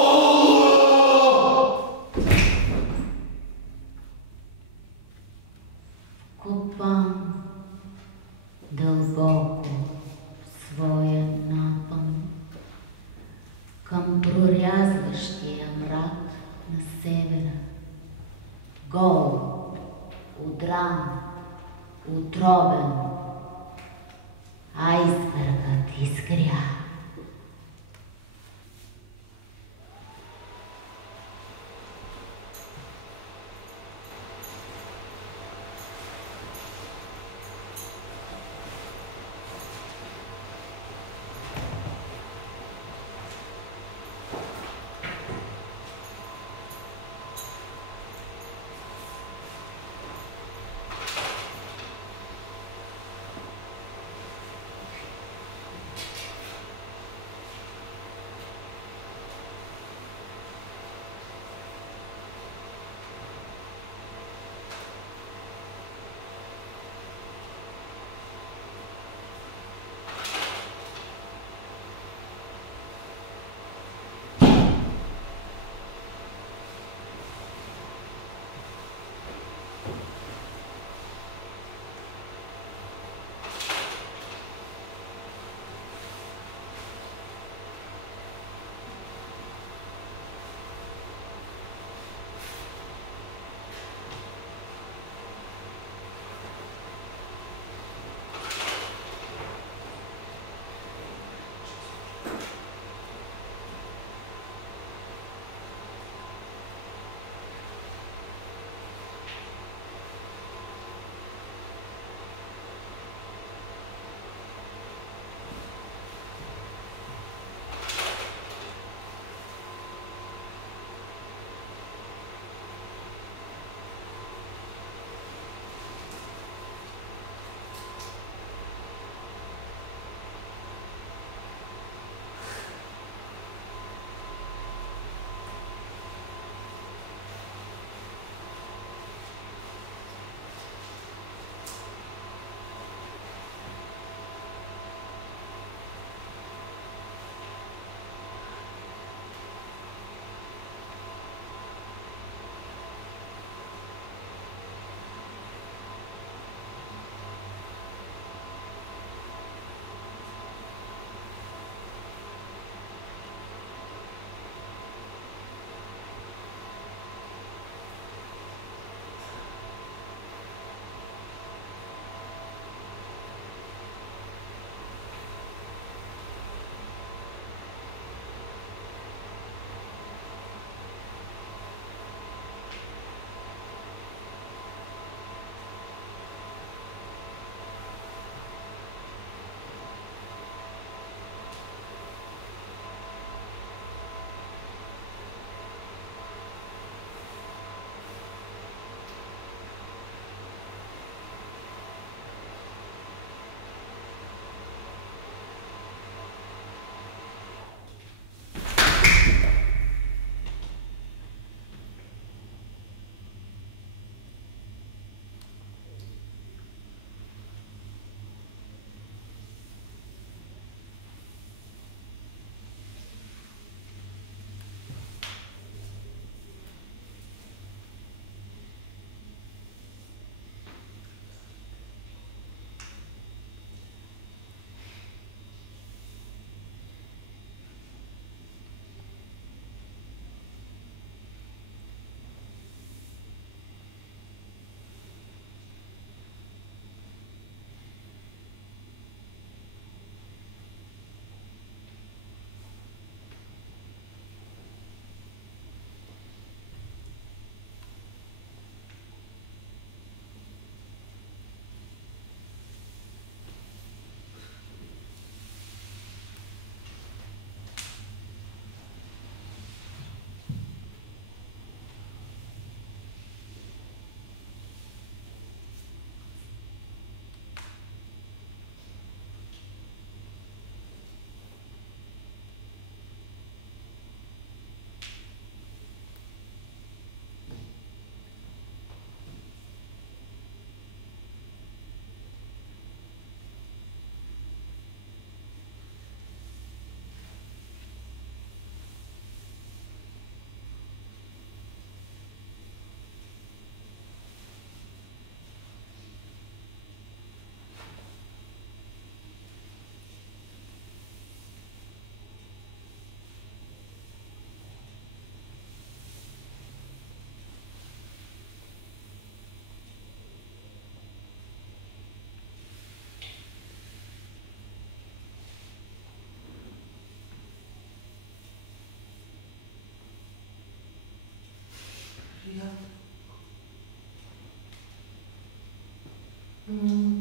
Копам дълбоко своя напън към прорязващия мрак на севера. Гол, удран, отровен, айсбергът изгря.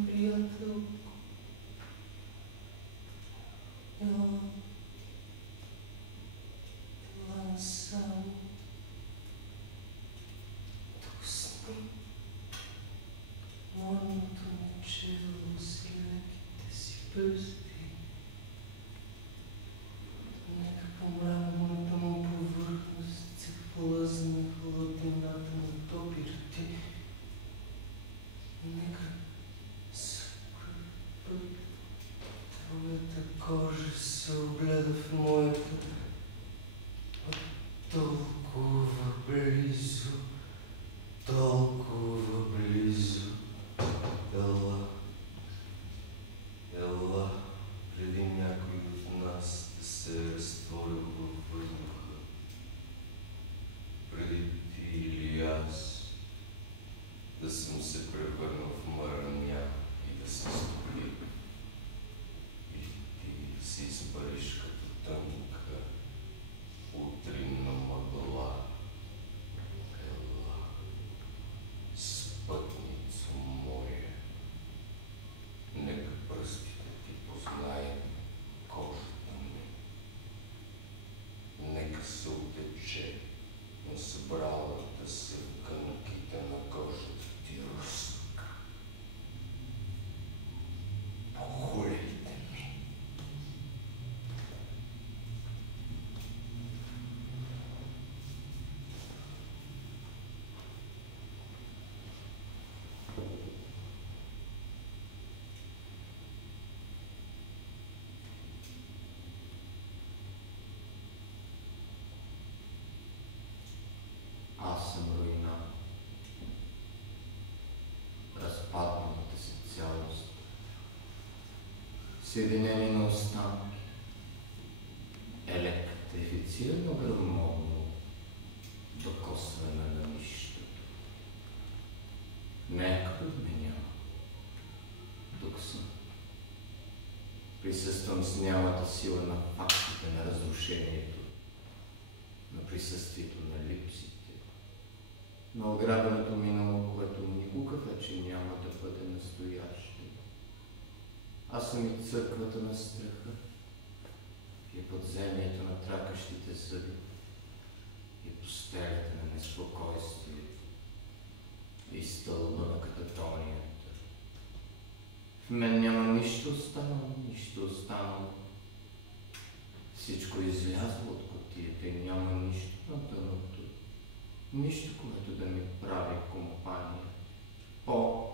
приятелко. Ела насам. Пусни морното ми чело с леките си пръсти. Нека по мраморната му повърхност се плъзне хладината на допирти. Нека за пръв път твоята кожа се огледа в моята от толкова близо, толкова близо. Ела, ела, преди някой от нас да се е разтворил във въздуха, преди ти или аз да съм се превърнал в мърня и да се стопи, и ти да се избариш като тънка утринна мъгла. Ела, спътницо моя, нека пръстите ти познаят кожата ми. Нека се отече на събралата се в кънките на кожата ти ръска. Похулите ми. Аз съм руина, разпадналата си цялост, съединени на останки, електрифицирано граммовно докосване на нищото. Нека да ме няма, тук съм. Присъствам с нямата сила на фактите на разрушението, на присъствието на липсите, на ограбеното минало, което никога вече няма да бъде настояще. Аз съм и църквата на страха, и подземието на тракащите зъби, и пустелята на неспокойствие, и стълба на кататонията. В мен няма нищо останало, нищо останало. Всичко излязло от кутията и няма нищо на дъното. Нищо, което да ми прави компания. По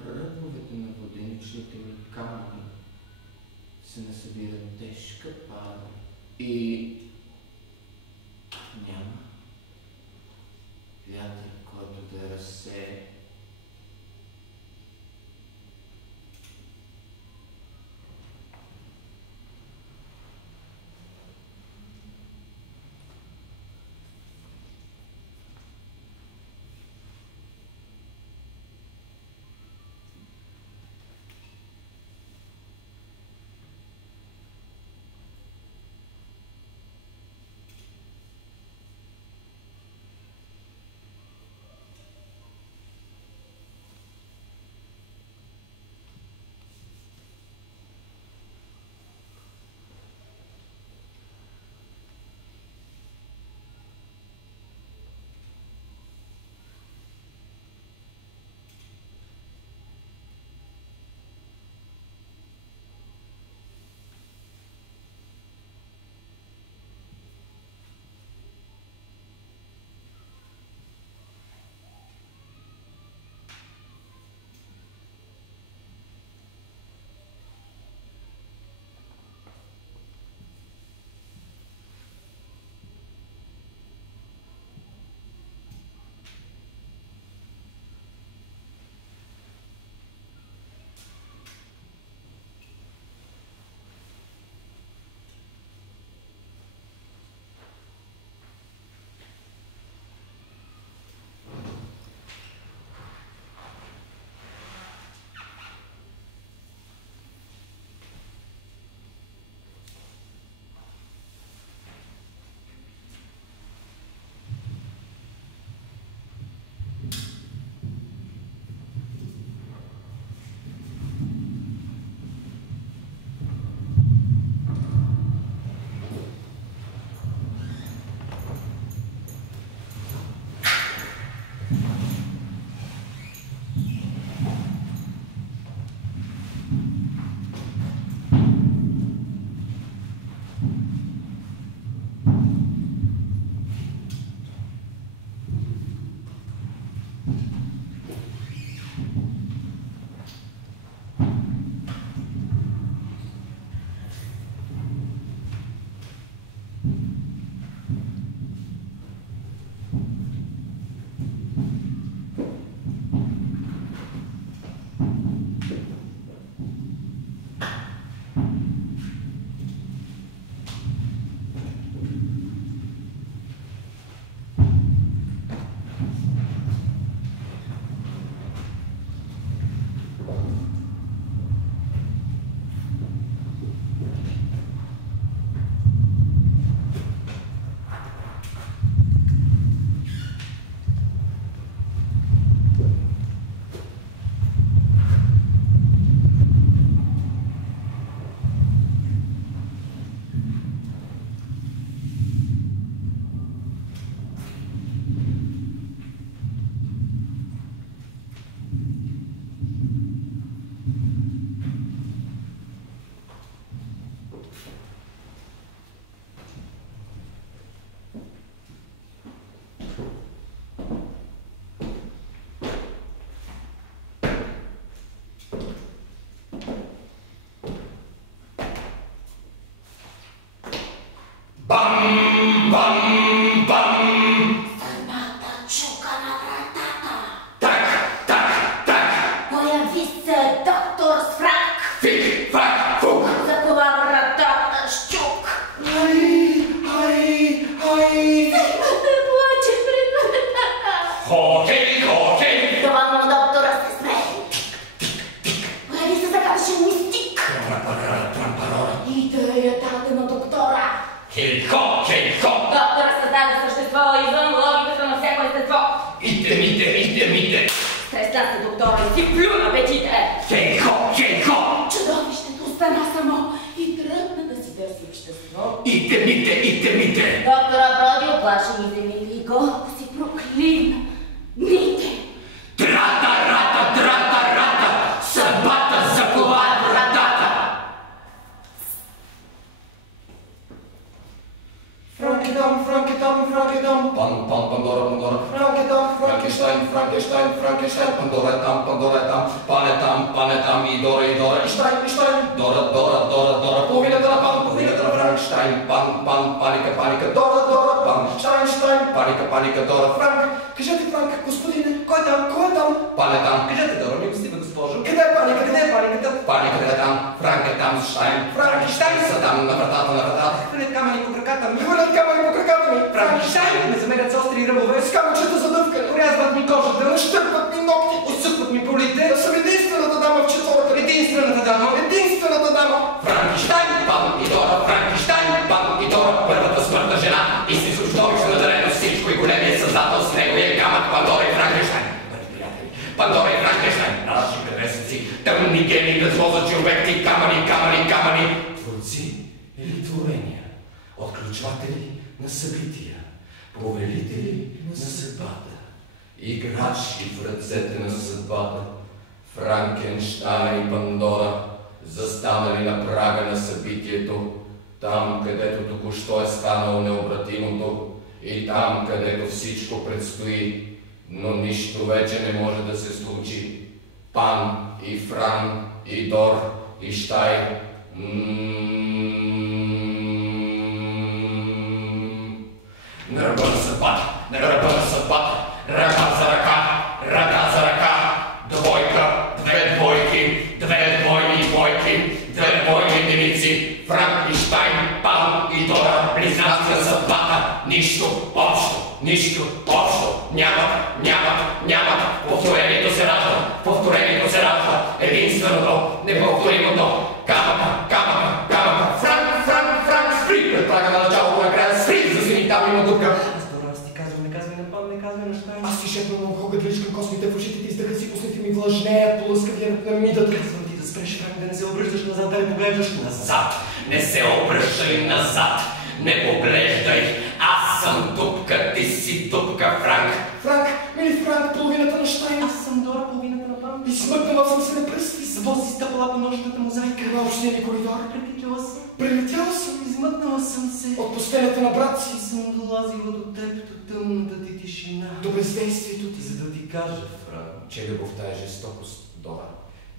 ръбовете на воденичните ми камъни се насъбира тежка пара и няма вятър, който да разсее. Bam, bam, bam! Fermata ciuca na wratata! Tak, tak, tak! Pojawi się doktor z frak! Fik, fak, fuk! Zakuwa wratata szczuk! Aj, aj, aj! Płacie wratata! Hokej, hokej! To mam doktora z smej! Pojawi się zakapszy mystik! Ideje taty na doktora! Kielko, kielko! Доктора създаде същество извън логиката на всяко естество. Ите. Стресна се доктора и си плю на печите. Хейхо! Чудовището остана само и тръгна да си търси общество. Ите. Доктора Броди оплаши мизерите и горко си проклина. Мите! Трата, рата! Съдбата закова вратата! Франкедам, Пандора. Франкенштайн, Пандора там, пане там, Идора, Штайн, Дора, половината на Франкштайн, паника, Дора, пан, Штайн, паника, Дора, Франк. Кажете, Франк, господине, Кой е там? Пане там, Кажете, Дора, милостива госпожо. къде е паника? Къде е паниката? паниката е там, Франк е там, Франкенштайн са там на вратата. Хвърлят камъни по краката ми. Хвърлят камъни по краката ми. Франкенщайн ме замерят с остри ръбове. С камъчета за дъвкане. Орязват ми кожата. Нащърпват ми ногти. Отсъкват ми полите. Аз съм единствената дама в четвората. Единствената дама. Франкенщайн, пан и Дора, първата смъртна жена, истинско чудовище надарено всичко и големият създател с неговия камък Пандора и Франкенщайн. Пандора и Франкенщайн, наши кръвесници, тъмни гени, безмозъчни обекти, камъни. Творци или творения, отключватели на събития, повелители на съдбата. Играчи в ръцете на съдбата, Франкенщайн и Пандора, застанали на прага на събитието, там, където току-що е станало необратимото и там, където всичко предстои, но нищо вече не може да се случи. Пан и Фран и Дор и Штай. На ръба на съдбата, ръка за ръка, две двойни единици, Франкенщайн, Пан и Дора, близнаци на съдбата, нищо общо, нямат, повторението се ражда, единственото, неповторимото, камъка, Франк, спри, пред прага на началото на края, спри, засини, там има дупка. Аз ти казвам, не казвай на Пан, не казвай на Щайн. Аз ти шепна на ухо гадличкам космите в ушите ти, издъха си космите ми влъжнеят по лъскавия на мидата. Казвам ти да спреш, Франк, да не се обръщаш назад, да не поглеждаш назад. Не се обръщай назад, не поглеждай, аз съм дупка, ти си дупка, Франк. Франк, мили Франк, половината на Щайн. Аз съм Дора, половината на памет. Измъкнала съм се на пръсти. С бози стъпала по нощната мозайка. На общия коридор. Прелетяла съм. Прелетяла съм. Измъкнала съм се. От постелята на брат си. И съм долазила до теб, до тъмната ти тишина. До бездействието ти. За да ти кажа, Франк, Че любовта е жестокост, Дора.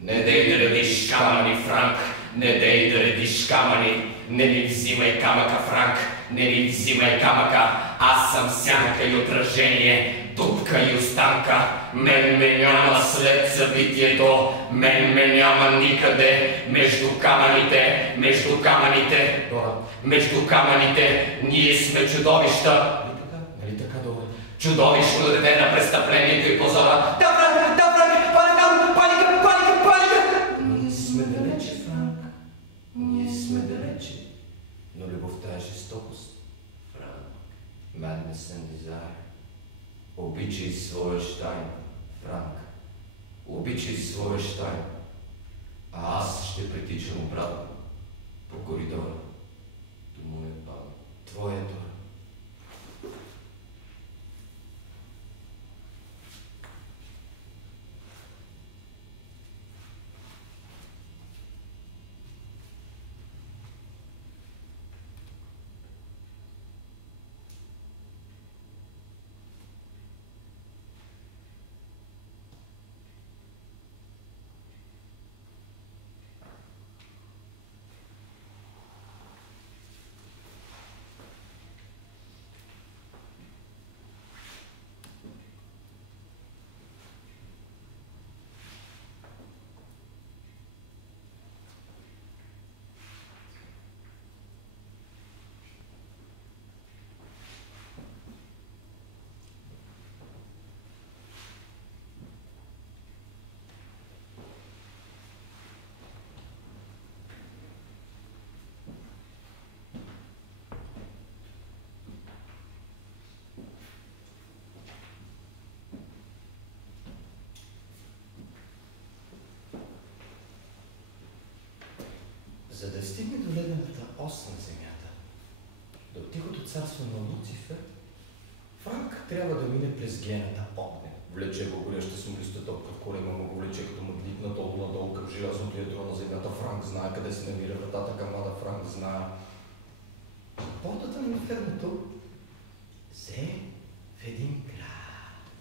Не дей да редиш камъни, Франк, не дей да редиш камъни, не ми взимай камъка, Франк, не ми взимай камъка, аз съм сянка и отражение, дупка и останка, мен ме няма след събитието, мен ме няма никъде, между камъните, Дора. между камъните, ние сме чудовища. Нали така, Дора? Чудовищно дете на престъплението и позора. да, Франк, паника! Ние сме далече, Франк. Ние сме далече. Но любовта е жестокост. Франк, madness and desire. Обичай своя Щайн, Франк. Обичай своя Щайн. А аз ще притичам обратно по коридора до моя памет. Твоя Дора. За да стигне до ледената ос на земята, до тихото царство на Луцифер, Франк трябва да мине през гената огнен. Влече го гореща смолиста топка в корема му, го влече като магнит надолу към желязното ядро на земята. Франк знае къде се намира вратата към ада. Франк знае. Портата на инферното взе в един град.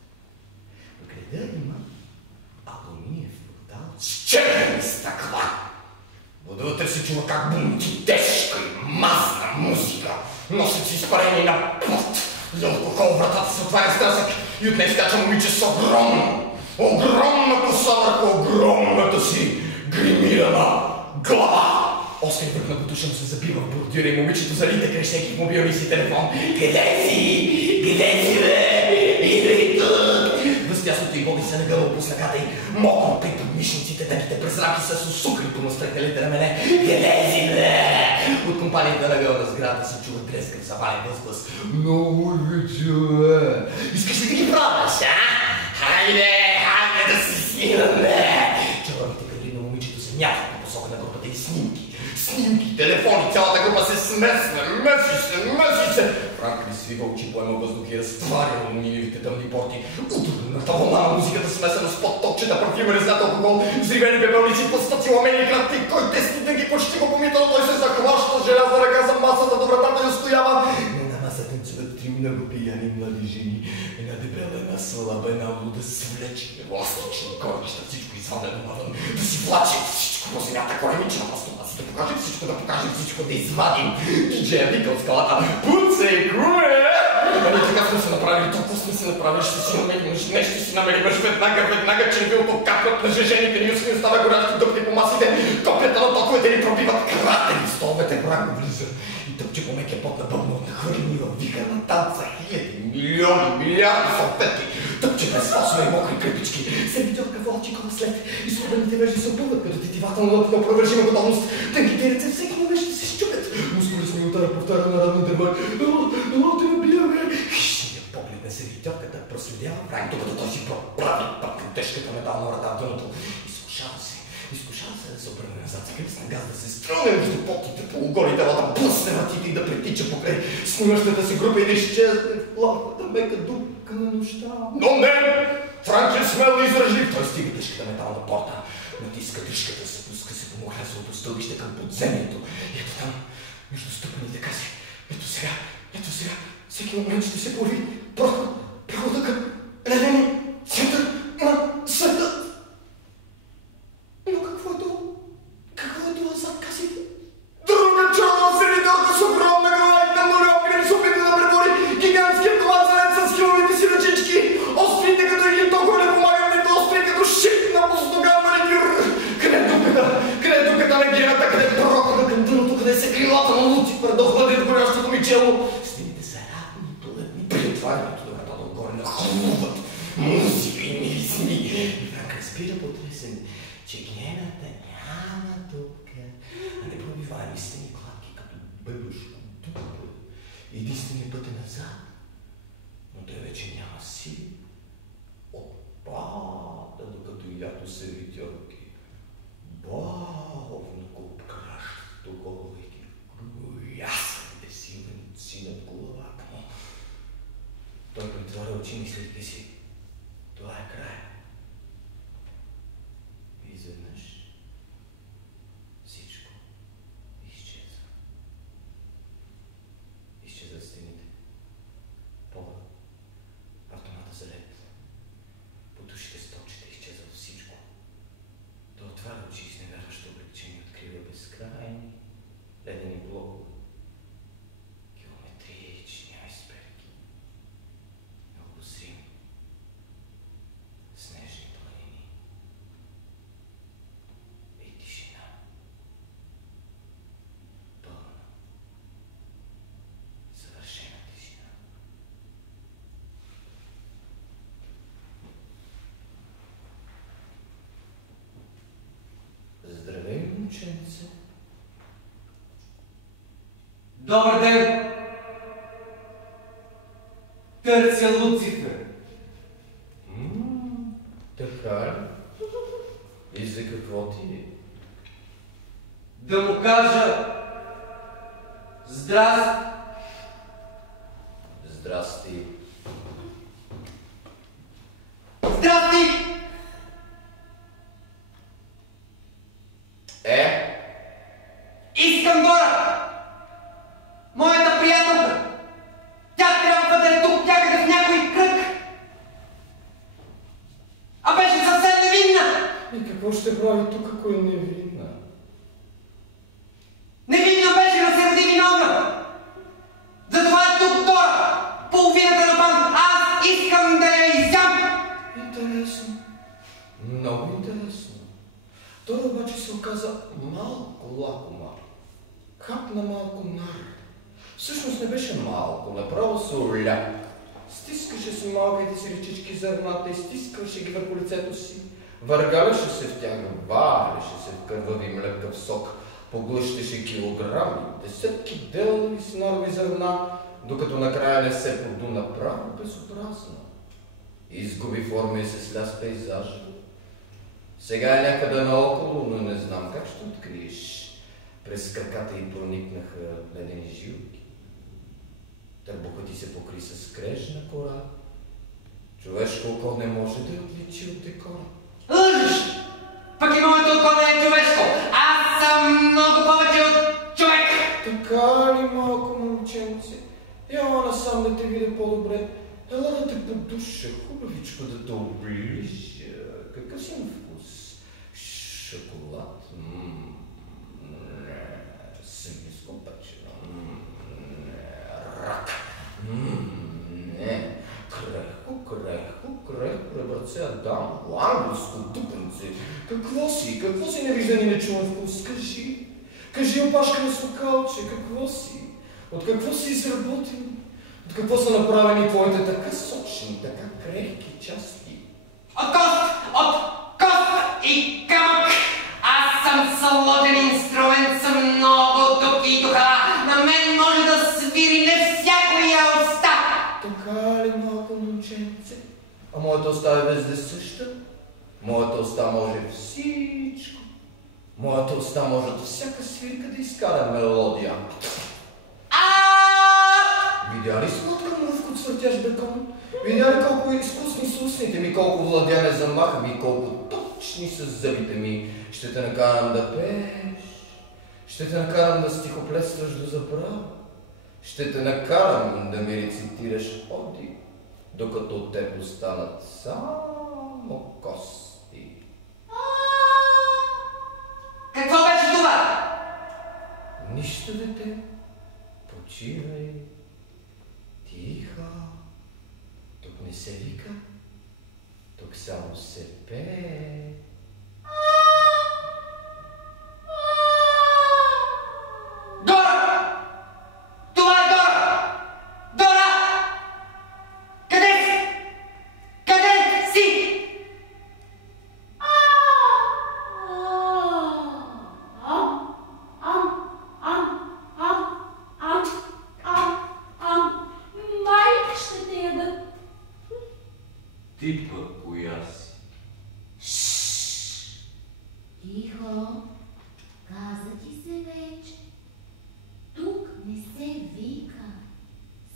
В града има алуминиев портал с черни стъкла. Вътре се чува как бунти, тежка и мазна музика. Носят си изпарени на пот. За алкохол вратата се отваря с тръсък и от нея скача момиче с огромна коса върху огромната си гримирана глава. Оскар върх на потушен се забива в бордюра и момичето залита крещейки в мобилния си телефон. Къде си, бе? Идвай тук! Възтясното и боби се нагъва по снагата й. Мокро при подмишниците, тънките през раки с усукрито на стрекалите рамене. Къде си, бе? От компанията на гъла на сградата се чува трескав завален възглас. Много ви чува. Искаш ли да ги пробваш, а? Хайде да се снимаме! Червоните крили на момичето се мятат по посока на групата и снимки, телефони, цялата група се смесва, меси се. Франк ли свива очи, поема въздух и разтваря алуминиевите тъмни порти. Ударната вълна на музиката смесена с подтокчета, парфюмери, знат алкохол, взривени пепелници, пластаци, ламени кратки, кой тести да ги почти го помита, но той се захваща желязна ръка за масата до вратата и устоява. На масата танцуват три много пияни млади жени. Една дебела, една слаба, една луда, свлечени, еластични корнища, всичко извадено навън, да си влачи всичко по земята, коремичи на мастола си, да покажем всичко, да извадим. Диджея вика от скалата, пуцай, куе! Ами така сме се направили, толкова сме се направили, ще си намерим, нещо си намерим, веднага, червилото капват на жежените ни уски, остава горящи дъпки по масите, копията на токовете ни пробиват кратери, столовете Франк влиза и тъпче по мекия пот на бъбна от нахвърлени във вихър на танца, хиляди, милиони, милиарди салфетки, тъпче без фосове и мокри крепички, сервитьорка волчикова след и слабените вежди се опълват като тетивата на опровержима готовност, тънките ръце всеки момент ще се щупят, мускули с минутара повтаря на радно дърма, дало те набиваме. Хищният поглед на сервитьорката проследява Франк, докато той си прави път към тежката метална врата в дъното. Изкушава се да се обърне назад с кръпсна газ, да се стръне между потите, полуголи дела, да блъсне вратите и да притича покрай снимащата си група и да изчезне в плавната мека дупка на нощта. Но не! Франк е смел и издръжлив. Той стига тежката метална порта. Натиска тежката, се пуска се по мухлясовото стълбище към подземието. И ето там, между стъпаните каси. Ето сега, всеки момент ще се появи прехода към ледени център на света. Но какво е това? Какво е това зад касите? Друга черна седителка с огромна глава и тъмнолева се опита да пребори гигантския комат залет с хиловите си ръчички. Острите като един толкова не помагат, нито остри като шик на пустоган маникюр. Къде е дупката на гирата, къде е прохода към дъното, къде се крилата на Луцифер да хладят горящото ми чело. Стените са равни, плътни, при отварянето докато отгоре нахлуват музика и мирисни. И Франк разбира потресен, че гената няма дупка, а непробиваеми стени кладки като бъбешко дупка. Единственият път е назад, но той вече няма сили. Отпада, докато ято се витърки. Бавно го обкращат оголовайки ясните си венци над главата му. Той притваря очи, мислейки си, това е край. И изведнъж всичко изчезва. Изчезват стените, пода, автомата за лед, потушите столчета, изчезва всичко. Той отваря очи с невярващо облегчение, открива безкрайни ледени блокове, километрични айсберги, необозрими снежни планини и тишина. Пълна, съвършена тишина. Здравей, момченце. Добър ден! Търся Луцифер. Така ли? И за какво ти? Да му кажа здрасти. Здрасти. Здрасти! Искам Дора! Моята приятелка! Тя трябва да е тук някъде в някой кръг! А беше съвсем невинна! И какво ще прави тук, ако е невинна? Невинна беше, но се роди виновна! Затова е тук Дора! Половината на пан! Аз искам да я изям! Интересно. Много интересно. Дора обаче се оказа малко лакома. Хапна малко нар. Всъщност не беше малко, направо се оля. Стискаше си малките си ръчички зърната и стискаше ги върху лицето си. Въргаляше се в тях, валяше се в кървави млекав сок, поглъщаше килограми, десетки делови снорови зърна, докато накрая не се поду направо безобразно. Изгуби форма и се сля с пейзажа. Сега е някъде наоколо, но не знам как ще откриеш. През краката й проникнаха ледени жилки. Търбухът ти се покри с крежна кора. Човешко око не може да я отличи от декора. Лъжеш! Пък и моето око не е човешко! Аз съм много повече от човек! Така ли, малко момченце? Яла насам да те видя по-добре. Ела да те подуша, хубавичко да те оближа. Какъв си на вкус? Шоколад? Свинско печено? Рак? Не. Крехко, пребърце Адам, ангелско дупенце. Какво си невиждан и нечуван вкус? Кажи, опашка на сокалче, какво си? От какво си изработен? От какво са направени твоите така сочни, така крехки части? От кост и камък! Аз съм солоден инструмент с много дупки и духа. На мен може да свири не всякоя уста. Така ли, малко момченце? А моята уста е везде съща? Моята уста може всичко. Моята уста може от всяка свирка да изкара мелодия. Видя ли сладка мръвка от свъртящ бекон? Видя ли колко изкусни Пусните ми колко владяне замахам и колко точни са зъбите ми. Ще те накарам да пееш. Ще те накарам да стихоплестваш до забрава. Ще те накарам да ми рецитираш оди, докато от теб останат само кости. Какво беше това? Нищо, дете. Почивай. Тихо. Тук не се вика. Тук само се пее. Дора! Това е Дора! Дора! Къде си? Къде си? Майка ще те яда. Ти пък коя си? Тихо, каза ти се вече. Тук не се вика,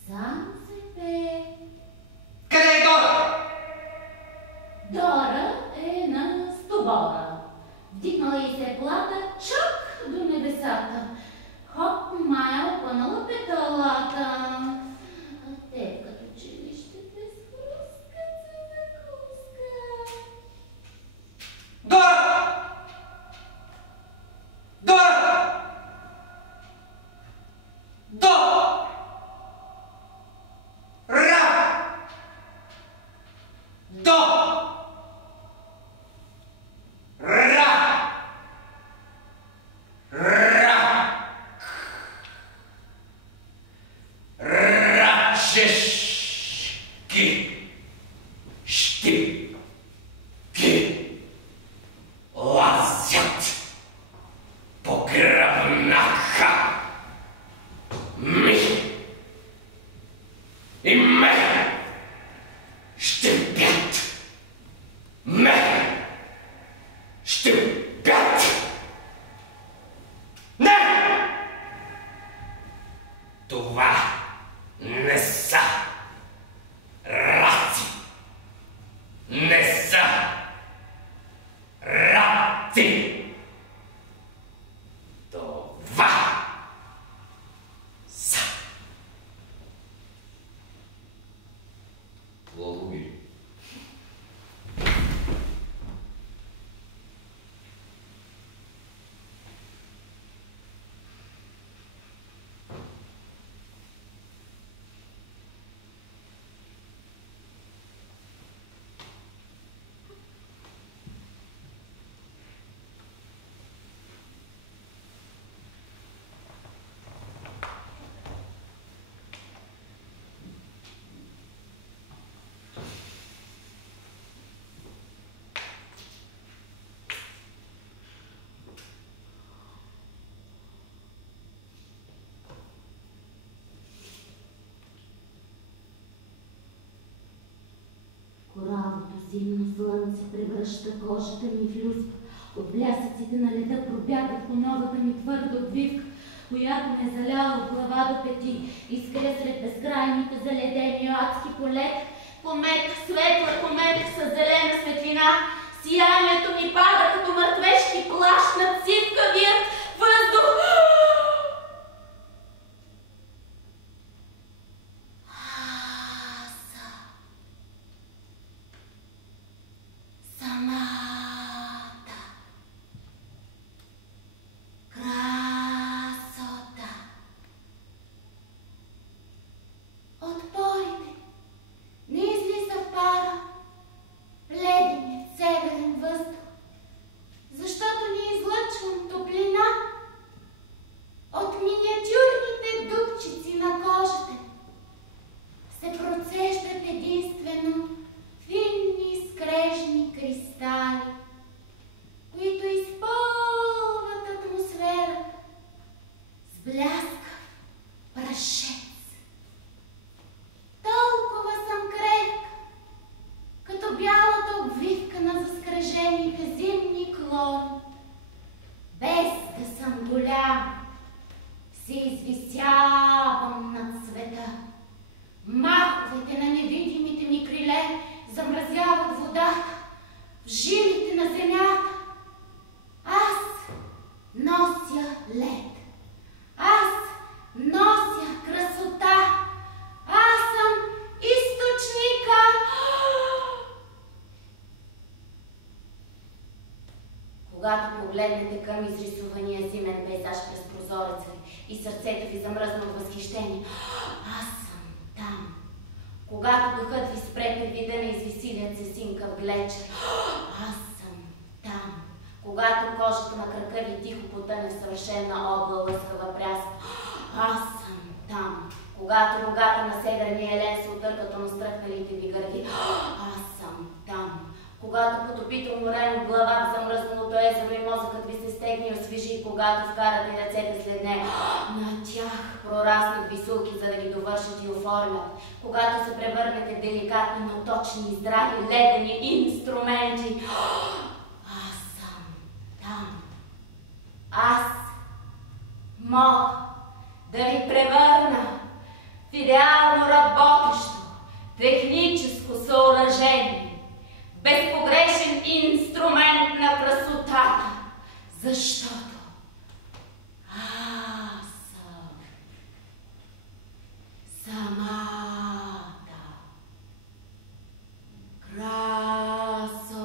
само се пее. Къде е Дора? Дора е на стобора. Вдигнала и се плата чак до небесата. Хоп, Майя опънала петалата. А те като че ли ще те схрускат за закуска. Дора! Дора! До! Ра! До! Ра! Ра! Рачешки! Щипки! Лазят по гръбнака ми и ме щипят. Ме щипят. Не! Това не са раци. Не са раци. Това са. Благодаря. Коралното зимно слънце превръща кожата ми в люспа. От блясъците на леда пробягах по новата ми твърда обвивка, която ме заляла от глава до пети. Изкря сред безкрайните заледени адски полета. Комета, светла комета с зелена светлина. Сиянието ми пада като мъртвешки плащ над сивкавият въздух. Маховете на невидимите ми криле замразяват Когато погледнете към изрисувания зимен пейзаж през прозореца и сърцето ви замръзна от възхищение, аз съм там. Когато духът ви спре при вида на извисилият се синкав глечер, аз съм там. Когато кожата на крака ви тихо потъне в съвършена обла лъскава пряска, аз съм там. Когато рогата на северния елен се отъркат от настръхналите ви гърди, аз съм там. Когато потопително рем глава в замръзналото езеро и мозъкът ви се стегне и освежи, когато вкарате ръцете след нея, на тях прораснат висулки, за да ви довършат и оформят. Когато се превърнете в деликатни, но точни, здрави, ледени инструменти, аз съм там. Аз мога да ви превърна в идеално работещо техническо съоръжение, безпогрешен инструмент на красотата, защото аз съм самата красота.